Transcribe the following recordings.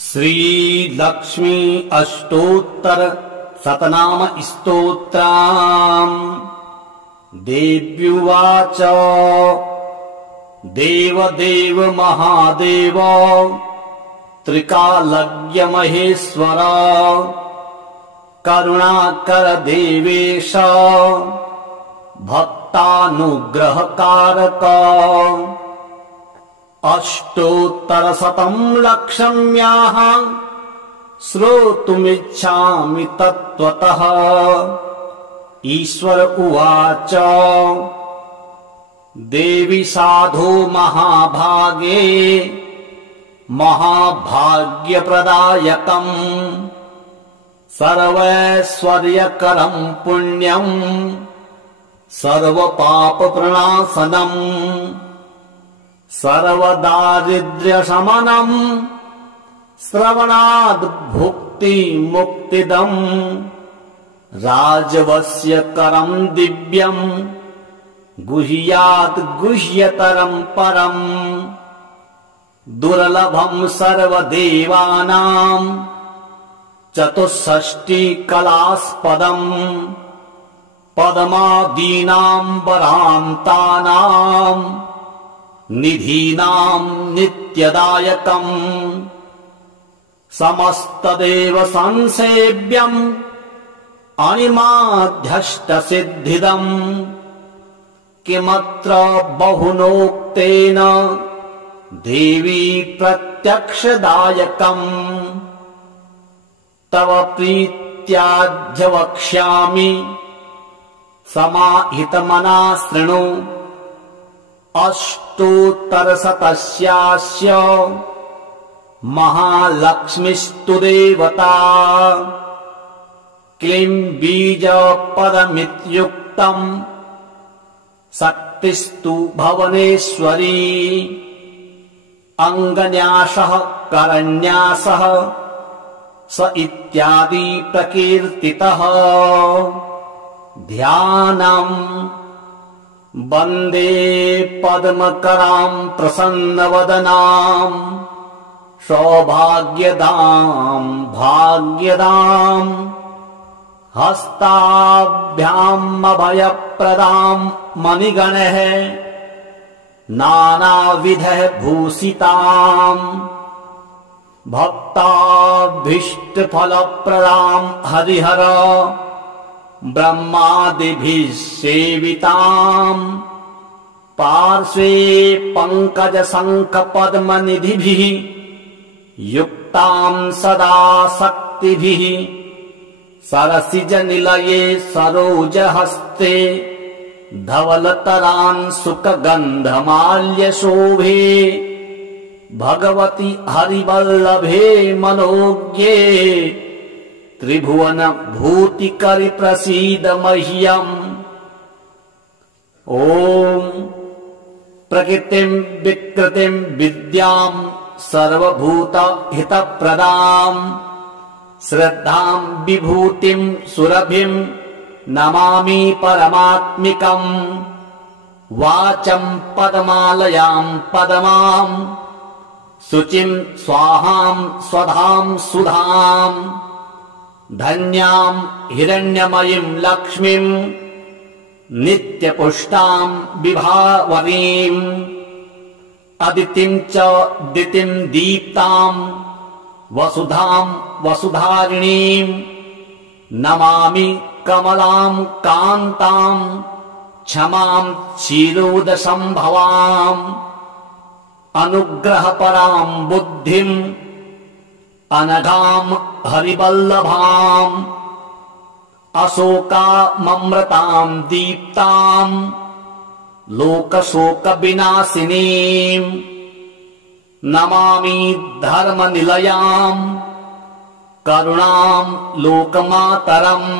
श्रीलक्ष्मी अष्टोत्तर शतनाम स्तोत्रम्। देव्युवाच देवदेव महादेव त्रिकालज्ञ महेश्वर करुणाकर देवेश भक्तानुग्रहकारक। अष्टोत्तरशतं लक्षम्याः श्रोतुमिच्छामि तत्त्वतः। ईश्वर उवाच देवी साधो महाभागे महाभाग्यप्रदायकम् सर्वैश्वर्यकरं पुण्यम् सर्वपापप्रणाशनम् सर्वदारिद्र्यशमनम् श्रवणाद् भुक्तिमुक्तिदम् राजवश्यकरम् दिव्यम् गुह्यात् गुह्यतरम् परम् दुर्लभम् सर्वदेवानाम् चतुष्षष्टिकलास्पदम् पद्मादीनाम् वरान्तानाम् निधीनाम् नित्यदायकम् समस्तदेव संसेव्यम् अणिमाध्यष्टसिद्धिदम् किमत्र बहुनोक्तेन देवी प्रत्यक्षदायकम् तव प्रीत्याद्य वक्ष्यामि समाहितमना शृणु। अष्टोत्तरशतस्यास्य महालक्ष्मीस्तु देवता क्लीं बीजपदमित्युक्तम् शक्तिस्तु भुवनेश्वरी अङ्गन्यासः करन्यासः स इत्यादि प्रकीर्तितः। ध्यानम् वन्दे पद्मकराम् प्रसन्नवदनाम् सौभाग्यदाम् भाग्यदाम् हस्ताभ्याम् अभयप्रदाम् मणिगणैः नानाविधैः भूषिताम् भक्ताभीष्टफलप्रदाम् हरिहर ब्रह्मादिभिः सेविताम् पार्श्वे पङ्कजशङ्खपद्मनिधिभिः युक्ताम् सदा शक्तिभिः सरसिजनिलये सरोजहस्ते धवलतरान् सुखगन्धमाल्यशोभे भगवति हरिवल्लभे मनोज्ञे त्रिभुवन भूतिकरि प्रसीद मह्यम्। ॐ प्रकृतिम् विकृतिम् विद्याम् सर्वभूतहितप्रदाम् श्रद्धाम् विभूतिम् सुरभिम् नमामि परमात्मिकम्। वाचम् पदमालयाम् पदमाम् शुचिम् स्वाहाम् स्वधाम् सुधाम् धन्याम् हिरण्यमयीम् लक्ष्मीम् नित्यपुष्टाम् विभावरीम् अदितिम् च दितिम् दीप्ताम् वसुधाम् वसुधारिणीम् नमामि कमलाम् कान्ताम् क्षमाम् क्षीरोदसम्भवाम् अनुग्रहपराम् बुद्धिम् अनघाम् हरिवल्लभाम् अशोकाममृताम् दीप्ताम् लोकशोकविनाशिनीम् नमामि धर्मनिलयाम् करुणाम् लोकमातरम्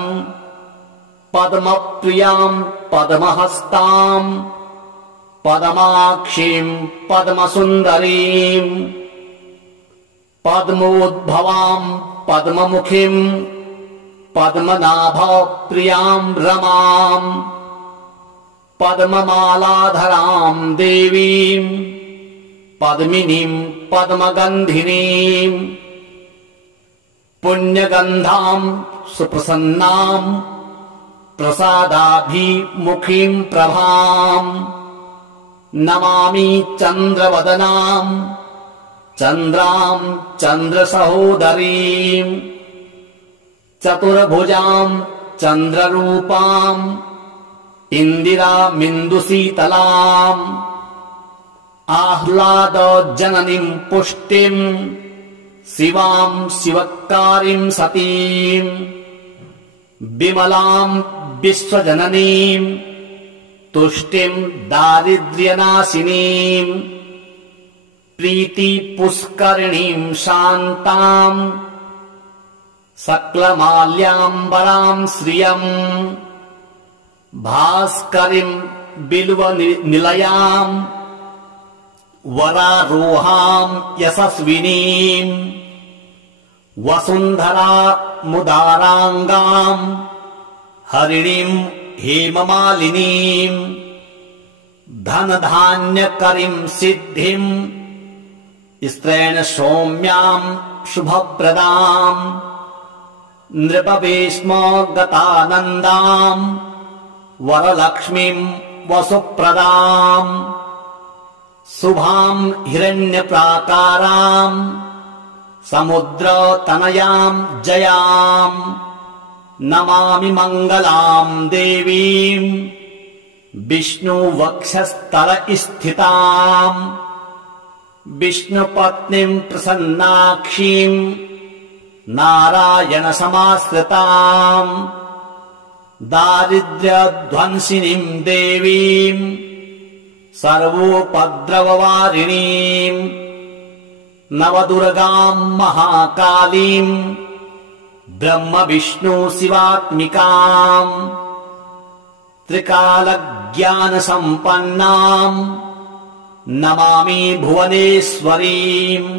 पद्मप्रियाम् पद्महस्ताम् पद्माक्षीम् पद्मसुन्दरीम् पद्मोद्भवाम् पद्ममुखीम् पद्मनाभप्रियाम् रमाम् पद्ममालाधराम् देवीम् पद्मिनीम् पद्मगन्धिनीम् पुण्यगन्धाम् सुप्रसन्नाम् प्रसादाभिमुखीम् प्रभाम् नमामि चन्द्रवदनाम् चन्द्राम् चन्द्रसहोदरीम् चतुर्भुजाम् चन्द्ररूपाम् इन्दिरामिन्दुशीतलाम् आह्लादजननीम् पुष्टिम् शिवाम् शिवकारीम् सतीम् विमलाम् विश्वजननीम् तुष्टिम् दारिद्र्यनाशिनीम् प्रीतिपुष्करिणीम् शान्ताम् सकलमाल्याम्बराम् श्रियम् भास्करीम् बिल्वनिलयाम् वरारोहाम् यशस्विनीम् वसुन्धरामुदाराङ्गाम् हरिणीम् हेममालिनीम् धनधान्यकरीम् सिद्धिम् स्त्रैण सौम्याम् शुभप्रदाम् नृपवेश्मगतानन्दाम् वरलक्ष्मीम् वसुप्रदाम् शुभाम् हिरण्यप्राकाराम् समुद्रतनयाम् जयाम् नमामि मङ्गलाम् देवीम् विष्णुवक्षस्थलस्थिताम् विष्णुपत्नीम् प्रसन्नाक्षीम् नारायणसमाश्रिताम् दारिद्र्यध्वंसिनीम् देवीम् सर्वोपद्रववारिणीम् नवदुर्गाम् महाकालीम् ब्रह्म विष्णु शिवात्मिकाम् त्रिकालज्ञानसम्पन्नाम् नमामि भुवनेश्वरीम्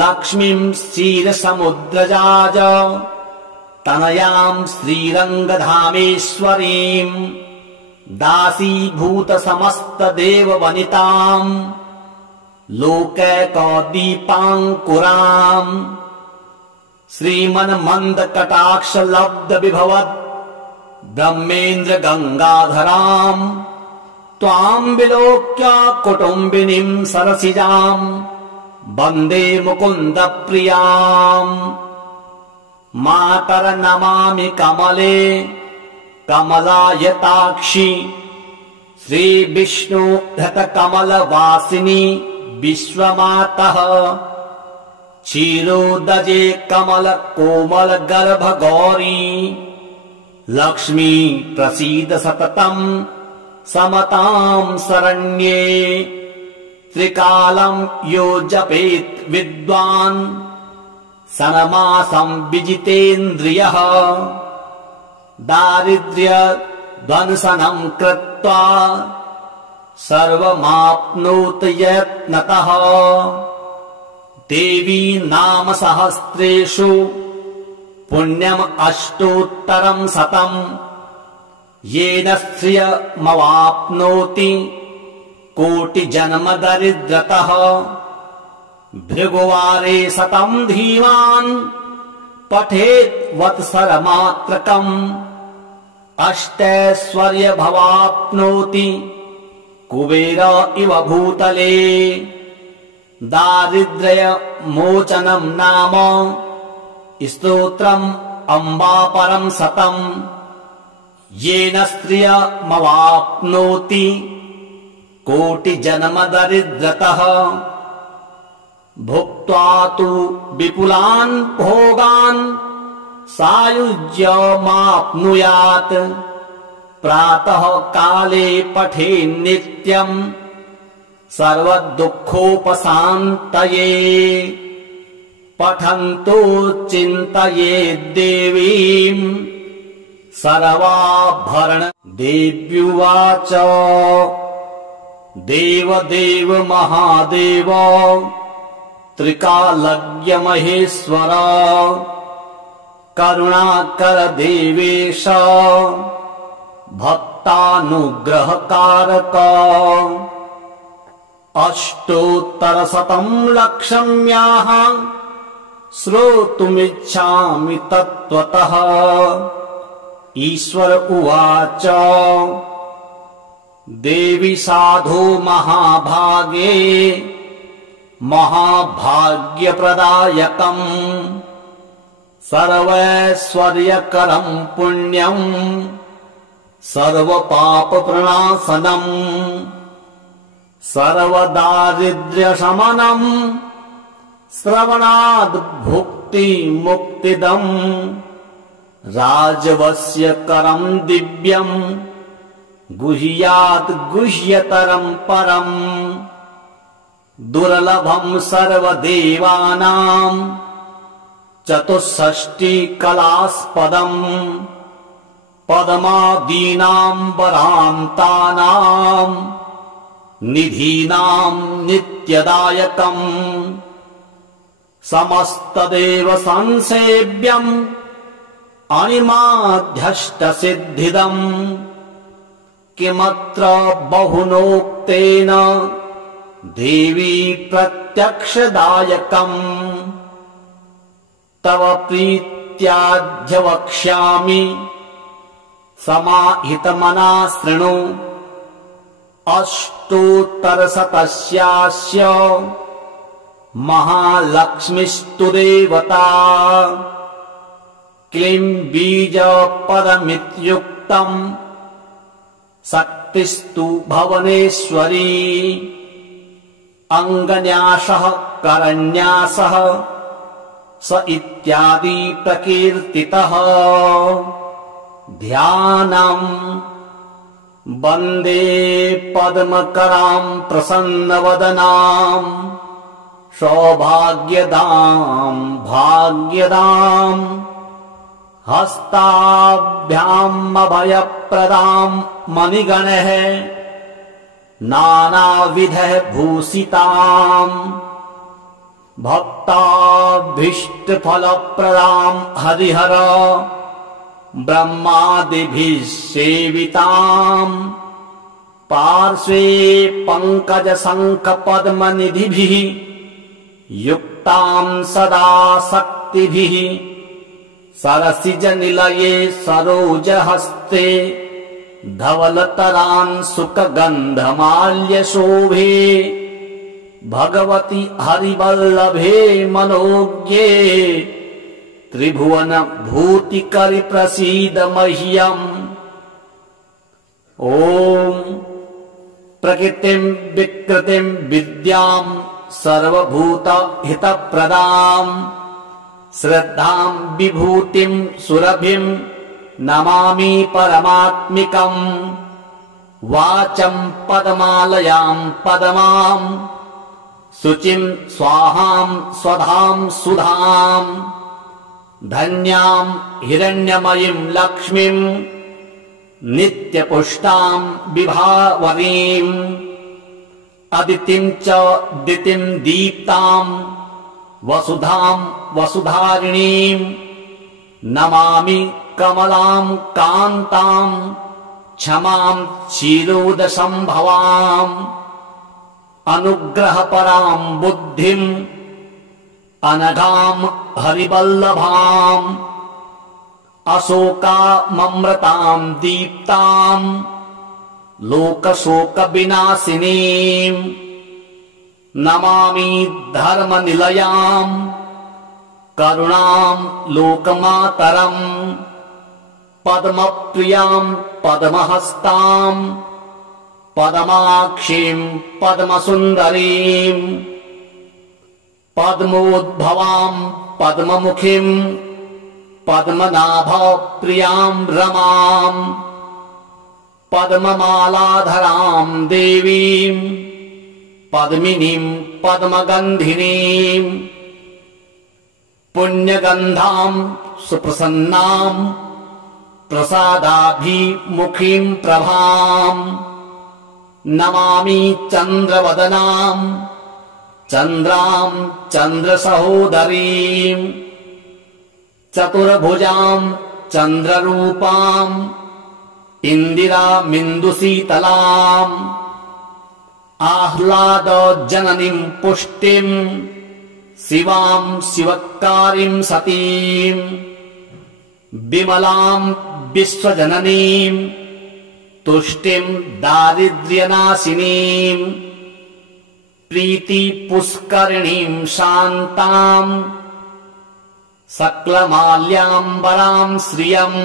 लक्ष्मीम् क्षीरसमुद्रजाज तनयाम् श्रीरङ्गधामेश्वरीम् दासीभूतसमस्तदेववनिताम् लोकैकदीपाङ्कुराम् श्रीमन्मन्दकटाक्षलब्धविभवद् ब्रह्मेन्द्र गङ्गाधराम् त्वाम् विलोक्य कुटुम्बिनीम् सरसिजाम् वन्दे मुकुन्द प्रियाम् मातर नमामि कमले कमलायताक्षि श्रीविष्णु हृतकमलवासिनी विश्वमातः क्षीरोदजे कमल कोमल गर्भ गौरी लक्ष्मी प्रसीद सततम् समताम् शरण्ये त्रिकालम् यो जपेत् विद्वान् सनमासम् विजितेन्द्रियः दारिद्र्यध्वंसनम् कृत्वा सर्वमाप्नोत् यत्नतः देवी नाम सहस्रेषु पुण्यम् अष्टोत्तरम् शतम् येन श्रियमवाप्नोति कोटिजन्म दरिद्रतः भृगुवारे शतम् धीमान् पठेत् वत्सरमात्रकम् अष्टैश्वर्यभवाप्नोति कुबेर इव भूतले दारिद्र्यमोचनम् नाम स्तोत्रम् अम्बापरम् शतम् येन स्त्रियमवाप्नोति कोटिजन्म दरिद्रतः भुक्त्वा तु विपुलान् भोगान् सायुज्यमाप्नुयात् प्रातः काले पठेन्नित्यम् सर्वदुःखोपशान्तये पठन्तो चिन्तयेद्देवीम् सर्वाभरण देव्युवाच देव देव महादेव त्रिकालज्ञ महेश्वर करुणाकर देवेश भक्तानुग्रहकारक अष्टोत्तरशतम् लक्षम्याः श्रोतुमिच्छामि तत्त्वतः। ईश्वर उवाच देवी साधो महाभागे महाभाग्यप्रदायकम् सर्वैश्वर्यकरम् पुण्यम् सर्वपापप्रणाशनम् सर्वदारिद्र्यशमनम् श्रवणाद्भुक्तिमुक्तिदम् राजवस्यकरम् दिव्यम् गुह्यात् गुह्यतरम् परम् दुर्लभम् सर्वदेवानाम् चतुष्षष्टिकलास्पदम् पद्मादीनाम् वरान्तानाम् निधीनाम् नित्यदायकम् समस्तदेव संसेव्यम् अणिमाध्यष्टसिद्धिदम् किमत्र बहुनोक्तेन देवी प्रत्यक्षदायकम् तव प्रीत्याद्य वक्ष्यामि समाहितमना शृणु अष्टोत्तरशतस्यास्य महालक्ष्मीस्तु देवता क्लीं बीजपदमित्युक्तम् शक्तिस्तु भुवनेश्वरी अङ्गन्यासः करन्यासः स इत्यादि प्रकीर्तितः ध्यानम् वन्दे पद्मकराम् प्रसन्नवदनाम् सौभाग्यदाम् भाग्यदाम् हस्ताभ्याम् अभयप्रदाम् मणिगणैः नानाविधः भूषिताम् भक्ताभीष्टफलप्रदाम् हरिहर ब्रह्मादिभिः सेविताम् पार्श्वे पङ्कजशङ्खपद्मनिधिभिः युक्ताम् सदा शक्तिभिः सरसिजनिलये सरोजहस्ते धवलतरान् सुखगन्धमाल्यशोभे भगवति हरिवल्लभे मनोज्ञे त्रिभुवन भूतिकरि प्रसीद मह्यम्। ॐ प्रकृतिं विकृतिं विद्याम् सर्वभूतहितप्रदाम् श्रद्धां विभूतिं सुरभिं नमामि परमात्मिकम् वाचं पद्मालयां पद्मां शुचिं स्वाहां स्वधां सुधां धन्यां हिरण्यमयीं लक्ष्मीं नित्यपुष्टां विभावरीम् अदितिं च दितिं दीप्तां वसुधां वसुधारिणीं नमामि कमलां कान्तां क्षमां क्षीरोदसंभवाम् अनुग्रहपरां बुद्धिं अनघां हरिवल्लभाम् अशोकाममृतां दीप्तां लोकशोकविनाशिनीं नमामि धर्मनिलयां करुणां लोकमातरम् पद्मप्रियां पद्महस्तां पद्माक्षीं पद्मसुन्दरीं पद्मोद्भवां पद्ममुखीं पद्मनाभप्रियां रमां पद्ममालाधरां देवीं पद्मिनीं पद्मगन्धिनीं पुण्यगन्धां सुप्रसन्नां प्रसादाभिमुखीं प्रभां नमामि चन्द्रवदनां चन्द्रां चन्द्रसहोदरीं चतुर्भुजां चन्द्ररूपां इन्दिरामिन्दुशीतलाम् आह्लादजननीं पुष्टिं शिवाम् शिवकारीम् सतीम् विमलाम् विश्वजननीम् तुष्टिम् दारिद्र्यनाशिनीम् प्रीतिपुष्करिणीम् शान्ताम् सकलमाल्याम्बराम् श्रियम्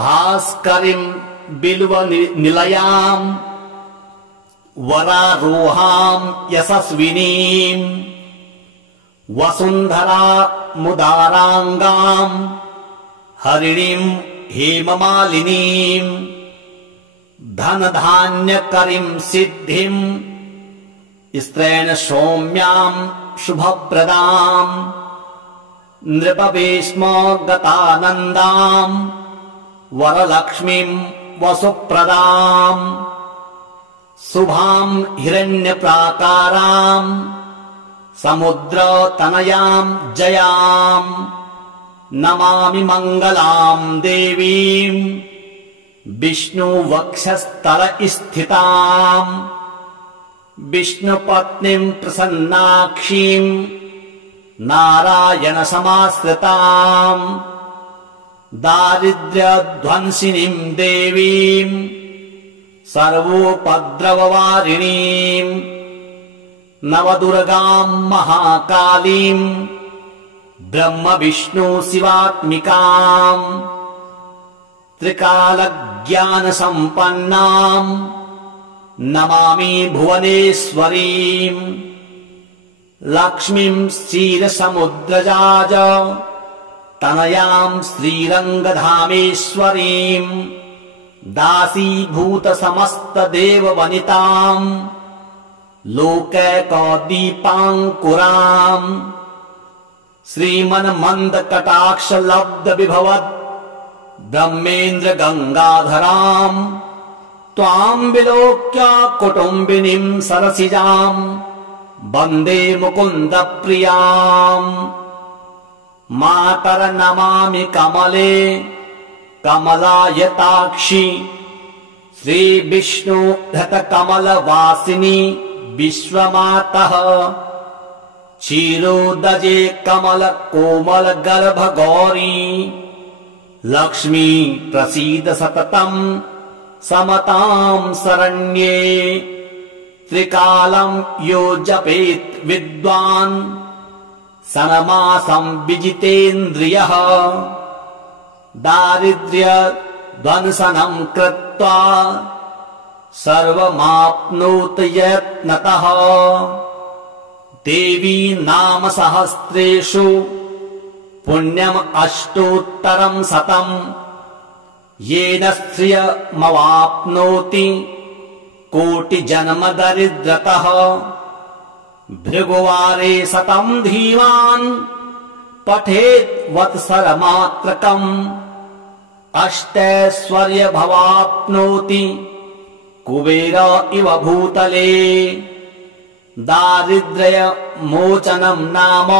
भास्करीम् बिल्वनिलयाम् वरारोहाम् यशस्विनीम् वसुन्धरामुदाराङ्गाम् हरिणीम् हेममालिनीम् धनधान्यकरीम् सिद्धिम् स्त्रैण सौम्याम् शुभप्रदाम् नृपवेश्मगतानन्दाम् वरलक्ष्मीम् वसुप्रदाम् शुभाम् हिरण्यप्राकाराम् समुद्रतनयाम् जयाम् नमामि मङ्गलाम् देवीम् विष्णुवक्षस्थलस्थिताम् विष्णुपत्नीम् प्रसन्नाक्षीम् नारायणसमाश्रिताम् दारिद्र्यध्वंसिनीम् देवीम् सर्वोपद्रववारिणीम् नवदुर्गाम् महाकालीम् ब्रह्म विष्णु शिवात्मिकाम् त्रिकालज्ञानसम्पन्नाम् नमामि भुवनेश्वरीम् लक्ष्मीम् क्षीरसमुद्रजाज तनयाम् श्रीरङ्गधामेश्वरीम् दासीभूतसमस्तदेववनिताम् लोकैकदीपाङ्कुराम् श्रीमन्मन्दकटाक्षलब्धविभवद् ब्रह्मेन्द्र गङ्गाधराम् त्वाम् विलोक्य कुटुम्बिनीम् सरसिजाम् वन्दे मुकुन्द प्रियाम् मातर नमामि कमले कमलायताक्षि श्रीविष्णु धृतकमलवासिनी विश्वमातः क्षीरोदजे कमल कोमल गर्भ गौरी लक्ष्मी प्रसीद सततम् समताम् शरण्ये त्रिकालम् यो जपेत् विद्वान् सनमासम् विजितेन्द्रियः दारिद्र्यध्वंसनम् कृत्वा सर्वमाप्नोति यत्नतः देवी नाम सहस्रेषु पुण्यम् अष्टोत्तरम् शतम् येन श्रियमवाप्नोति कोटिजन्म दरिद्रतः भृगुवारे शतम् धीमान् पठेत् वत्सरमात्रकम् अष्टैश्वर्यभवाप्नोति कुबेर इव भूतले दारिद्र्यमोचनम् नाम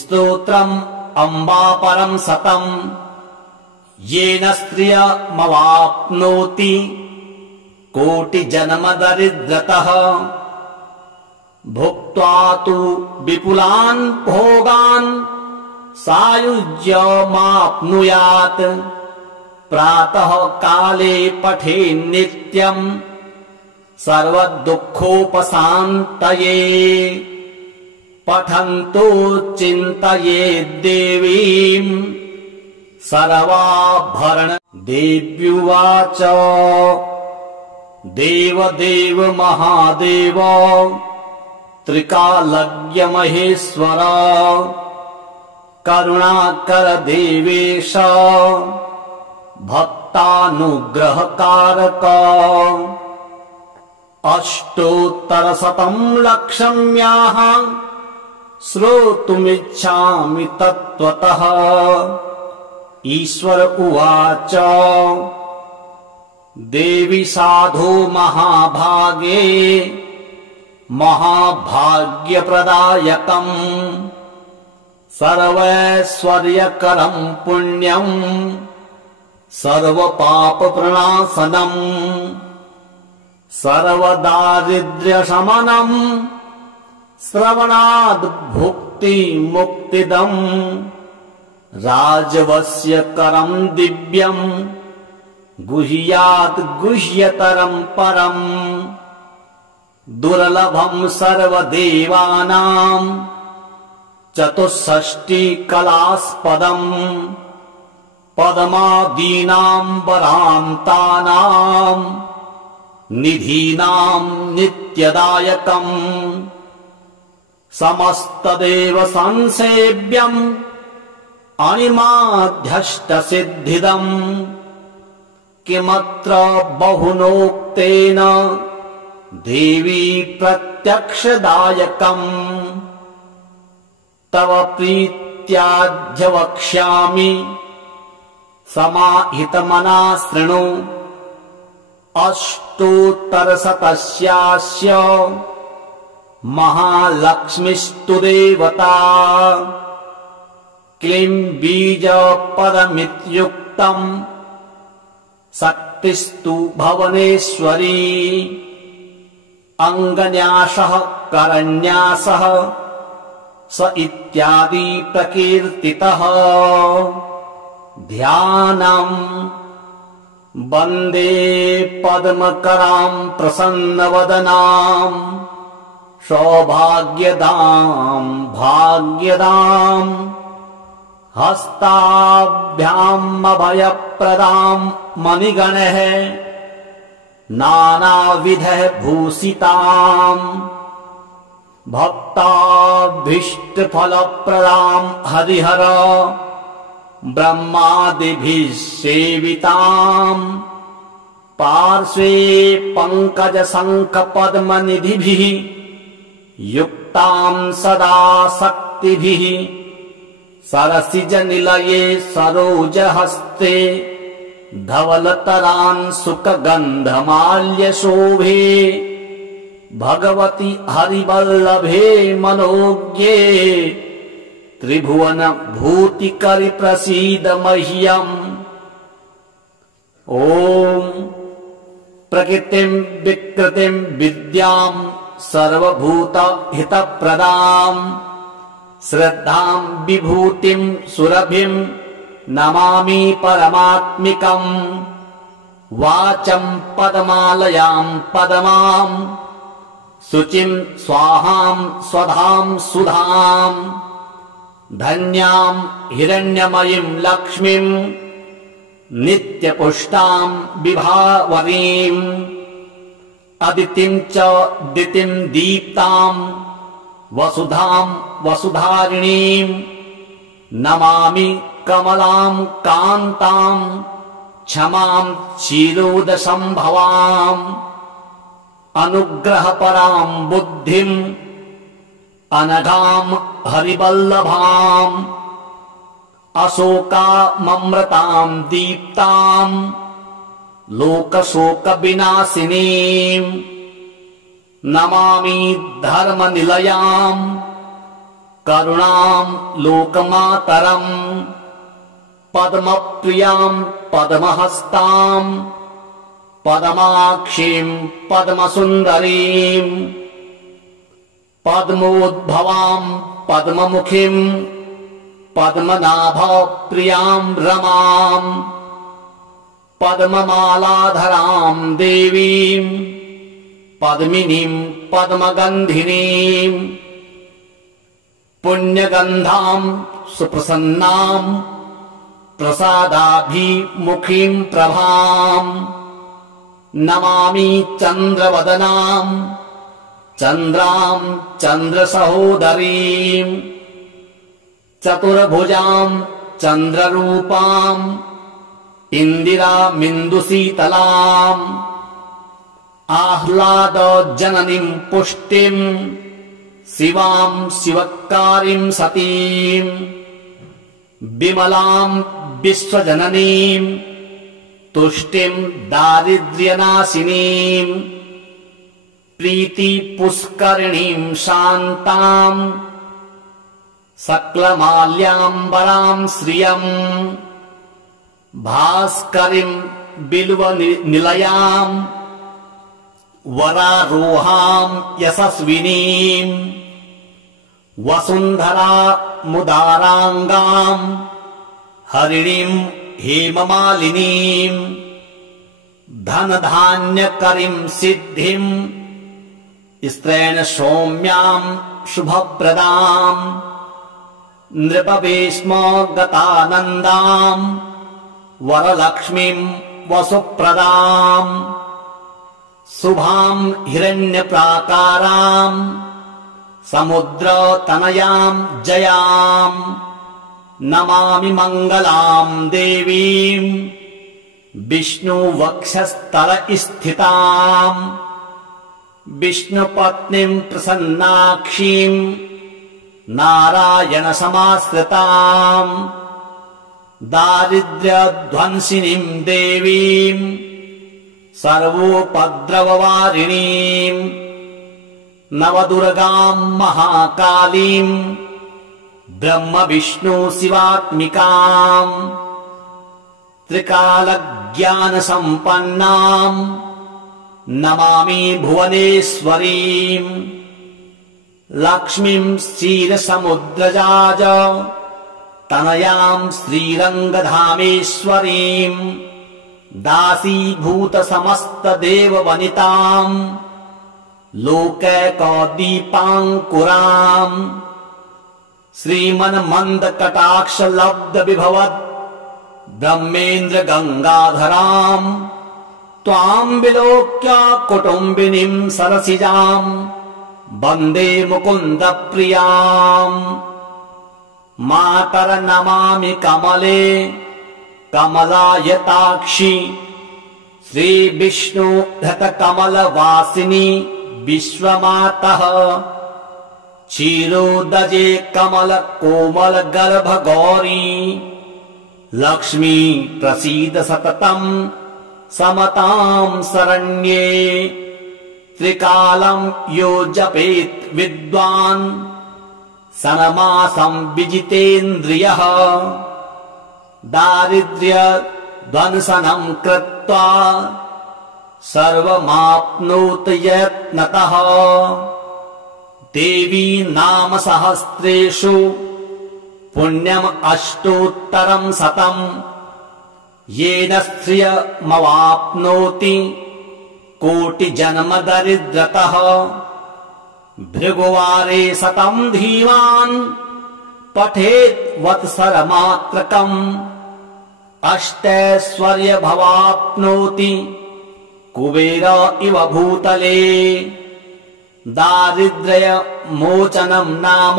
स्तोत्रम् अम्बापरम् शतम् येन स्त्रियमवाप्नोति कोटिजन्म दरिद्रतः भुक्त्वा तु विपुलान् भोगान् सायुज्यमाप्नुयात् प्रातः काले पठेन्नित्यम् सर्वदुःखोपशान्तये पठन्तो चिन्तयेद्देवीम् सर्वाभरण देव्युवाच देवदेव महादेव त्रिकालज्ञ महेश्वर करुणाकर देवेश भक्तानुग्रहकारक अष्टोत्तरशतम् लक्षम्याः श्रोतुमिच्छामि तत्त्वतः ईश्वर उवाच देवी साधो महाभागे महाभाग्यप्रदायकम् सर्वैश्वर्यकरम् पुण्यम् सर्वपापप्रणाशनम् सर्वदारिद्र्यशमनम् श्रवणाद् भुक्ति मुक्तिदम् राजवस्य करम् दिव्यम् गुह्यात् गुह्यतरम् परम् दुर्लभम् सर्वदेवानाम् चतुष्षष्टिकलास्पदम् पद्मादीनाम् वरान्तानाम् निधीनाम् नित्यदायकम् समस्तदेव संसेव्यम् अणिमाध्यष्टसिद्धिदम् किमत्र बहुनोक्तेन देवी प्रत्यक्षदायकम् तव प्रीत्याद्य वक्ष्यामि समाहितमना शृणु अष्टोत्तरशतस्यास्य महालक्ष्मीस्तु देवता क्लीं बीजपदमित्युक्तम् शक्तिस्तु भुवनेश्वरी अङ्गन्यासः करन्यासः स इत्यादि प्रकीर्तितः ध्यानम् वन्दे पद्मकराम् प्रसन्नवदनाम् सौभाग्यदाम् भाग्यदाम् हस्ताभ्याम् अभयप्रदाम् मणिगणैः नानाविधैः भूषिताम् भक्ताभीष्टफलप्रदाम् हरिहर ब्रह्मादिभिः सेविताम् पार्श्वे पङ्कजशङ्खपद्मनिधिभिः युक्ताम् सदा शक्तिभिः सरसिजनिलये सरोजहस्ते धवलतरान् सुखगन्धमाल्यशोभे भगवति हरिवल्लभे मनोज्ञे त्रिभुवन भूतिकरि प्रसीद मह्यम् ॐ प्रकृतिम् विकृतिम् विद्याम् सर्वभूतहितप्रदाम् श्रद्धाम् विभूतिम् सुरभिम् नमामि परमात्मिकम् वाचम् पदमालयाम् पदमाम् शुचिम् स्वाहाम् स्वधाम् सुधाम् धन्याम् हिरण्यमयीम् लक्ष्मीम् नित्यपुष्टाम् विभावरीम् अदितिम् च दितिम् दीप्ताम् वसुधाम् वसुधारिणीम् नमामि कमलाम् कान्ताम् क्षमाम् क्षीरोदसम्भवाम् अनुग्रहपराम् बुद्धिम् अनघाम् हरिवल्लभाम् अशोकाममृताम् दीप्ताम् लोकशोकविनाशिनीम् नमामि धर्मनिलयाम् करुणाम् लोकमातरम् पद्मप्रियाम् पद्महस्ताम् पद्माक्षीम् पद्मसुन्दरीम् पद्मोद्भवाम् पद्ममुखीम् पद्मनाभप्रियाम् रमाम् पद्ममालाधराम् देवीम् पद्मिनीम् पद्मगन्धिनीम् पुण्यगन्धाम् सुप्रसन्नाम् प्रसादाभिमुखीम् प्रभाम् नमामि चन्द्रवदनाम् चन्द्राम् चन्द्रसहोदरीम् चतुर्भुजाम् चन्द्ररूपाम् इन्दिरामिन्दुशीतलाम् आह्लादजननीम् पुष्टिम् शिवाम् शिवकारीम् सतीम् विमलाम् विश्वजननीम् तुष्टिम् दारिद्र्यनाशिनीम् प्रीतिपुष्करिणीम् शान्ताम् सकलमाल्याम्बराम् श्रियम् भास्करीम् बिल्वनिलयाम् वरारोहाम् यशस्विनीम् वसुन्धरा मुदाराङ्गाम् हरिणीम् हेममालिनीम् धनधान्यकरीम् सिद्धिम् स्त्रैण सौम्याम् शुभप्रदाम् नृपभीष्म गतानन्दाम् वरलक्ष्मीम् वसुप्रदाम् शुभाम् हिरण्यप्राकाराम् समुद्रतनयाम् जयाम् नमामि मङ्गलाम् देवीम् विष्णुवक्षस्थलस्थिताम् विष्णुपत्नीम् प्रसन्नाक्षीम् नारायणसमाश्रिताम् दारिद्र्यध्वंसिनीम् देवीम् सर्वोपद्रववारिणीम् नवदुर्गाम् महाकालीम् ब्रह्म विष्णु शिवात्मिकाम् त्रिकालज्ञानसम्पन्नाम् नमामि भुवनेश्वरीम् लक्ष्मीम् क्षीरसमुद्रजाज तनयाम् श्रीरङ्गधामेश्वरीम् दासीभूतसमस्तदेववनिताम् लोकैकदीपाङ्कुराम् श्रीमन्मन्दकटाक्षलब्धविभवद् ब्रह्मेन्द्र गङ्गाधराम् त्वाम् विलोक्य कुटुम्बिनीम् सरसिजाम् वन्दे मुकुन्द प्रियाम् मातर नमामि कमले कमलायताक्षि श्रीविष्णु धृतकमलवासिनि विश्वमातः क्षीरोदजे कमल कोमल गर्भ गौरी लक्ष्मी प्रसीद सततम् समताम् शरण्ये त्रिकालम् यो जपेत् विद्वान् सनमासम् विजितेन्द्रियः दारिद्र्य ध्वंसनम् कृत्वा सर्वमाप्नोत यत्नतः देवी नाम सहस्रेषु पुण्यम् अष्टोत्तरम् शतम् येन स्त्रियमवाप्नोति कोटिजन्म दरिद्रतः भृगुवारे शतम् धीमान् पठेत् वत्सरमात्रकम् अष्टैश्वर्यभवाप्नोति कुबेर इव भूतले दारिद्र्य मोचनम् नाम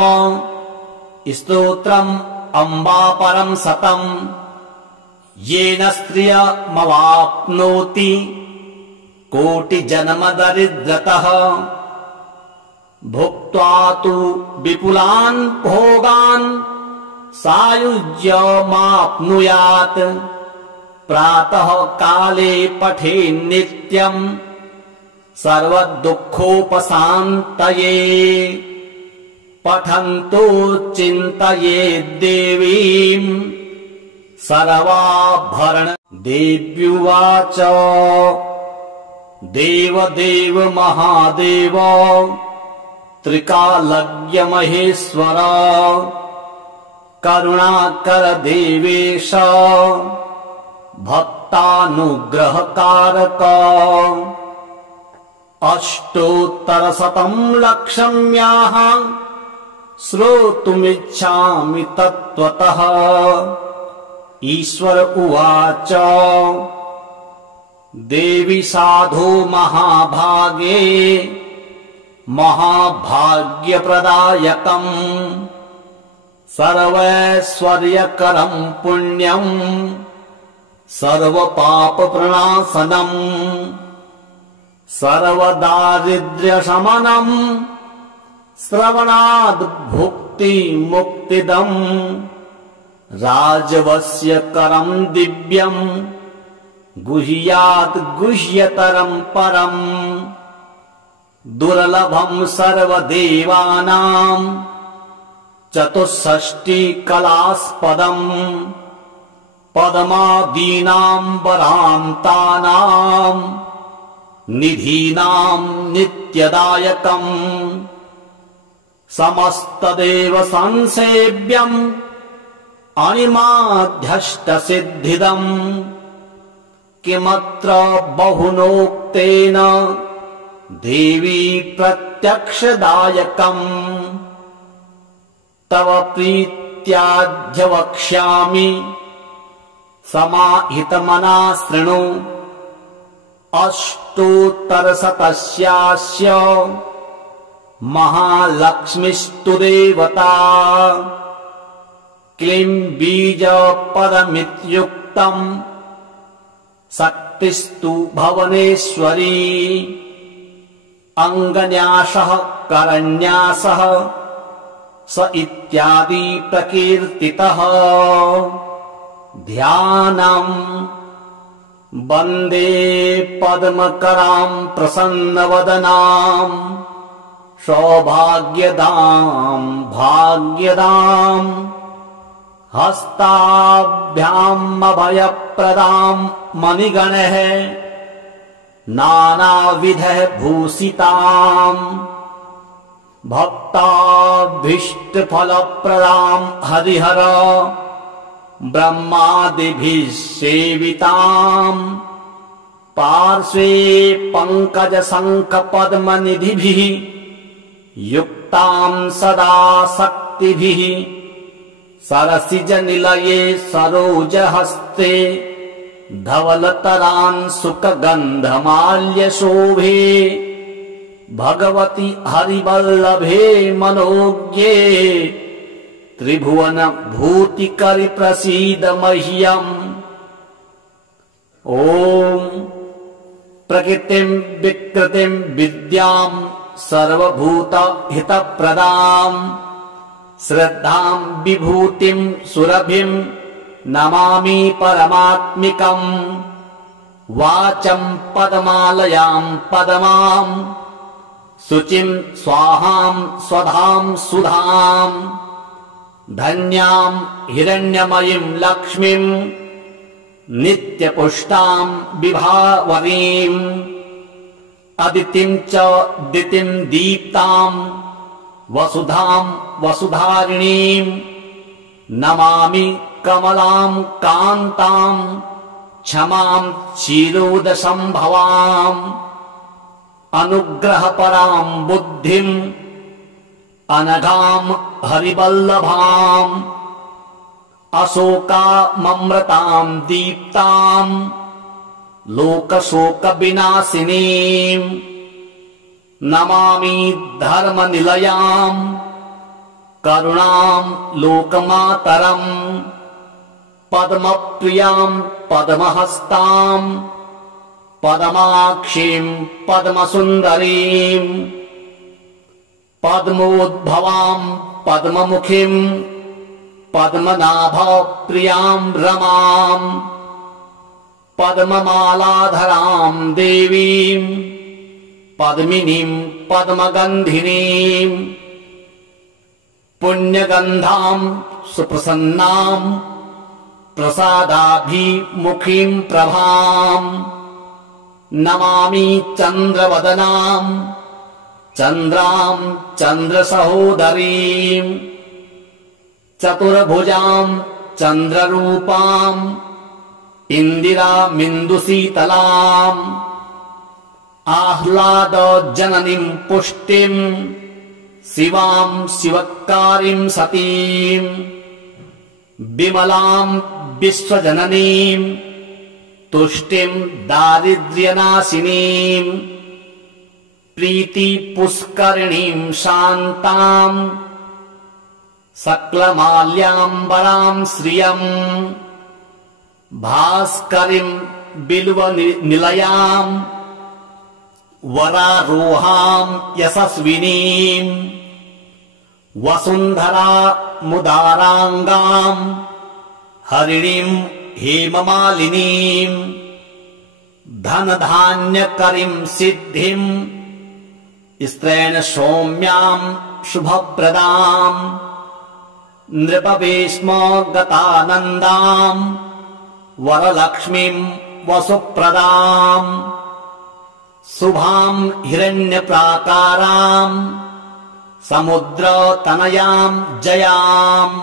स्तोत्रम् अम्बापरम् शतम् येन स्त्रियमवाप्नोति कोटिजन्म दरिद्रतः भुक्त्वा तु विपुलान् भोगान् सायुज्यमाप्नुयात् प्रातः काले पठेन्नित्यम् सर्वदुःखोपशान्तये पठन्तो चिन्तयेद्देवीम् सर्वाभरण देव्युवाच देवदेव महादेव त्रिकालज्ञ महेश्वर करुणाकर देवेश भक्तानुग्रहकारक अष्टोत्तरशतम् लक्षम्याः श्रोतुमिच्छामि तत्त्वतः ईश्वर उवाच देवी साधो महाभागे महाभाग्यप्रदायकम् सर्वैश्वर्यकरम् पुण्यम् सर्वपापप्रणाशनम् सर्वदारिद्र्यशमनम् श्रवणाद् भुक्तिमुक्तिदम् राजवस्यकरम् दिव्यम् गुह्यात् गुह्यतरम् परम् दुर्लभम् सर्वदेवानाम् चतुष्षष्टिकलास्पदम् पद्मादीनाम् वरान्तानाम् निधीनाम् नित्यदायकम् समस्तदेव संसेव्यम् अणिमाध्यष्टसिद्धिदम् किमत्र बहुनोक्तेन देवी प्रत्यक्षदायकम् तव प्रीत्याद्य वक्ष्यामि समाहितमना शृणु अष्टोत्तरशतस्यास्य महालक्ष्मीस्तु देवता क्लीं बीजपदमित्युक्तम् शक्तिस्तु भुवनेश्वरी अङ्गन्यासः करन्यासः स इत्यादि प्रकीर्तितः ध्यानम् वन्दे पद्मकराम् प्रसन्नवदनाम् सौभाग्यदाम् भाग्यदाम् हस्ताभ्याम् अभयप्रदाम् मणिगणैः नानाविधः भूषिताम् भक्ताभीष्टफलप्रदाम् हरिहर ब्रह्मादिभिः सेविताम् पार्श्वे पङ्कजशङ्खपद्मनिधिभिः युक्ताम् सदा शक्तिभिः सरसिजनिलये सरोजहस्ते धवलतरान् सुखगन्धमाल्यशोभे भगवति हरिवल्लभे मनोज्ञे त्रिभुवन भूतिकरि प्रसीद मह्यम् ॐ प्रकृतिम् विकृतिम् विद्याम् सर्वभूतहितप्रदाम् श्रद्धाम् विभूतिम् सुरभिम् नमामि परमात्मिकम् वाचम् पदमालयाम् पदमाम् शुचिम् स्वाहाम् स्वधाम् सुधाम् धन्याम् हिरण्यमयीम् लक्ष्मीम् नित्यपुष्टाम् विभावरीम् अदितिम् च दितिम् दीप्ताम् वसुधाम् वसुधारिणीम् नमामि कमलाम् कान्ताम् क्षमाम् क्षीरोदसम्भवाम् अनुग्रहपराम् बुद्धिम् अनघाम् हरिवल्लभाम् अशोकाममृताम् दीप्ताम् लोकशोकविनाशिनीम् नमामि धर्मनिलयाम् करुणाम् लोकमातरम् पद्मप्रियाम् पद्महस्ताम् पद्माक्षीम् पद्मसुन्दरीम् पद्मोद्भवाम् पद्ममुखीम् पद्मनाभप्रियाम् रमाम् पद्ममालाधराम् देवीम् पद्मिनीम् पद्मगन्धिनीम् पुण्यगन्धाम् सुप्रसन्नाम् प्रसादाभिमुखीम् प्रभाम् नमामि चन्द्रवदनाम् चन्द्राम् चन्द्रसहोदरीम् चतुर्भुजाम् चन्द्ररूपाम् इन्दिरामिन्दुशीतलाम् आह्लादजननीम् पुष्टिम् शिवाम् शिवकारीम् सतीम् विमलाम् विश्वजननीम् तुष्टिम् दारिद्र्यनाशिनीम् प्रीतिपुष्करिणीम् शान्ताम् सकलमाल्याम्बराम् श्रियम् भास्करीम् बिल्वनिलयाम् वरारोहाम् यशस्विनीम् वसुन्धरामुदाराङ्गाम् हरिणीम् हेममालिनीम् धनधान्यकरीम् सिद्धिम् स्त्रैण सौम्याम् शुभप्रदाम् नृपवेश्म गतानन्दाम् वरलक्ष्मीम् वसुप्रदाम् शुभाम् हिरण्यप्राकाराम् समुद्रतनयाम् जयाम्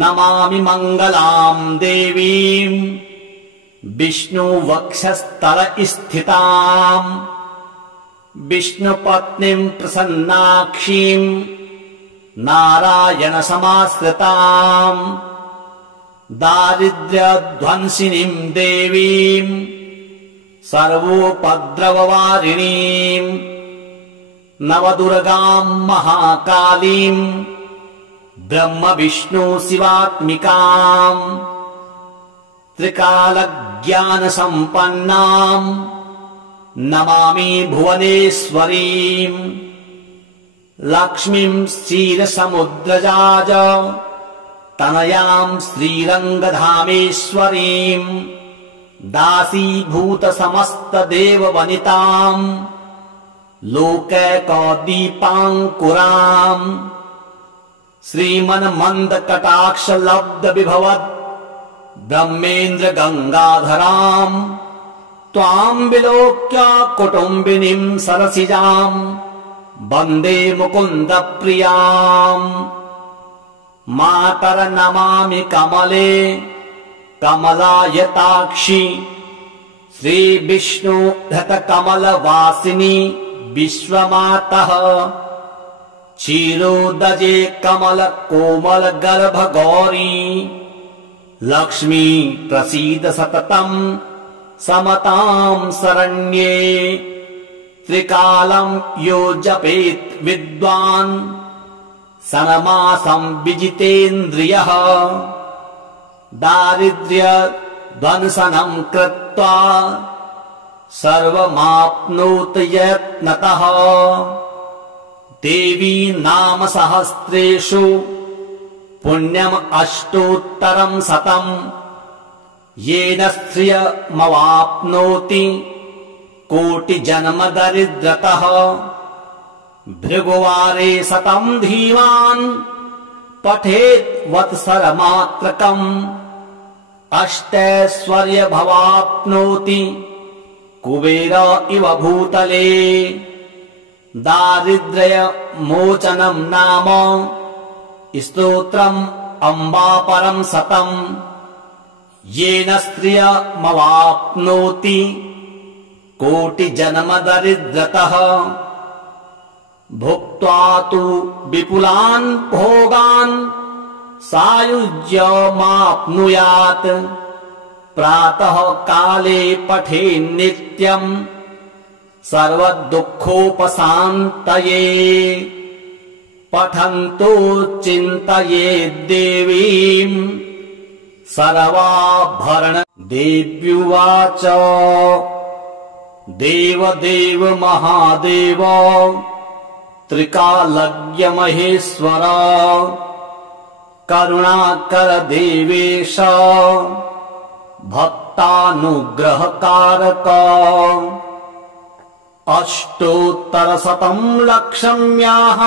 नमामि मङ्गलाम् देवीम् विष्णुवक्षस्थलस्थिताम् विष्णुपत्नीम् प्रसन्नाक्षीम् नारायणसमाश्रिताम् दारिद्र्यध्वंसिनीम् देवीम् सर्वोपद्रववारिणीम् नवदुर्गाम् महाकालीम् ब्रह्म विष्णु शिवात्मिकाम् त्रिकालज्ञानसम्पन्नाम् नमामि भुवनेश्वरीम् लक्ष्मीम् क्षीरसमुद्रजाज तनयाम् श्रीरङ्गधामेश्वरीम् दासीभूतसमस्तदेववनिताम् लोकैकदीपाङ्कुराम् श्रीमन्मन्दकटाक्षलब्धविभवद् ब्रह्मेन्द्र गङ्गाधराम् त्वाम् विलोक्य कुटुम्बिनीम् सरसिजाम् वन्दे मुकुन्द प्रियाम् मातर नमामि कमले कमलायताक्षि श्रीविष्णु धृतकमलवासिनि विश्वमातः क्षीरोदजे कमल कोमल गर्भ गौरी लक्ष्मी प्रसीद सततम् समताम् शरण्ये त्रिकालम् यो जपेत् विद्वान् सनमासम् विजितेन्द्रियः दारिद्र्यध्वंसनम् कृत्वा सर्वमाप्नोत् यत्नतः देवी नाम सहस्रेषु पुण्यम् अष्टोत्तरम् शतम् येन श्रियमवाप्नोति कोटिजन्म दरिद्रतः भृगुवारे शतम् धीमान् पठेत् वत्सरमात्रकम् अष्टैश्वर्यभवाप्नोति कुबेर इव भूतले दारिद्र्यमोचनम् नाम स्तोत्रम् अम्बापरम् शतम् येन स्त्रियमवाप्नोति कोटिजन्म दरिद्रतः भुक्त्वा तु विपुलान् भोगान् सायुज्यमाप्नुयात् प्रातः काले पठेन्नित्यम् सर्वदुःखोपशान्तये पठन्तो चिन्तयेद्देवीम् सर्वाभरण देव्युवाच देवदेव महादेव त्रिकालज्ञ महेश्वर करुणाकर देवेश भक्तानुग्रहकारक अष्टोत्तरशतम् लक्ष्म्याः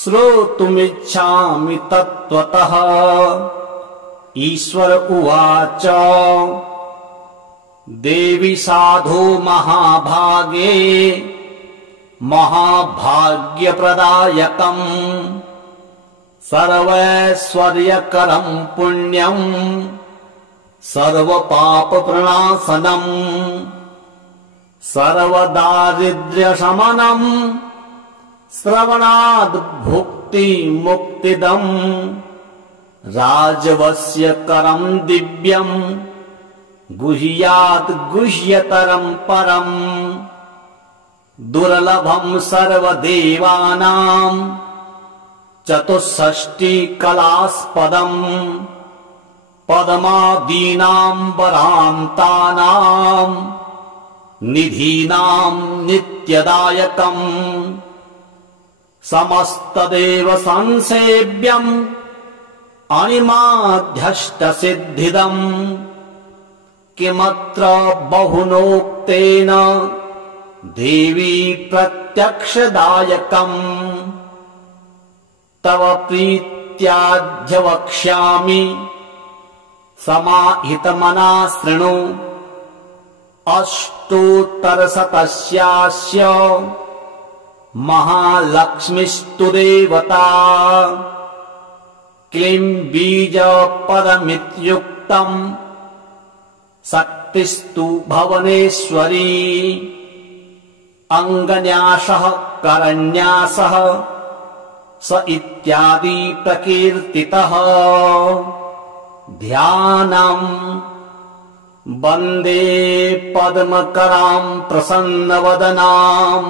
श्रोतुमिच्छामि तत्त्वतः ईश्वर उवाच देवी साधो महाभागे महाभाग्यप्रदायकम् सर्वैश्वर्यकरम् पुण्यम् सर्वपापप्रणाशनम् सर्वदारिद्र्यशमनम् श्रवणाद् भुक्तिमुक्तिदम् राजवस्यकरम् दिव्यम् गुह्यात् गुह्यतरम् परम् दुर्लभम् सर्वदेवानाम् चतुष्षष्टिकलास्पदम् पद्मादीनाम् वरान्तानाम् निधीनाम् नित्यदायकम् समस्तदेव संसेव्यम् अणिमाध्यष्टसिद्धिदम् किमत्र बहुनोक्तेन देवी प्रत्यक्षदायकम् तव प्रीत्याद्य वक्ष्यामि समाहितमना शृणु अष्टोत्तरशतस्यास्य महालक्ष्मीस्तु देवता क्लीं बीजपदमित्युक्तम् शक्तिस्तु भुवनेश्वरी अङ्गन्यासः करन्यासः स इत्यादि प्रकीर्तितः ध्यानम् वन्दे पद्मकरां प्रसन्नवदनां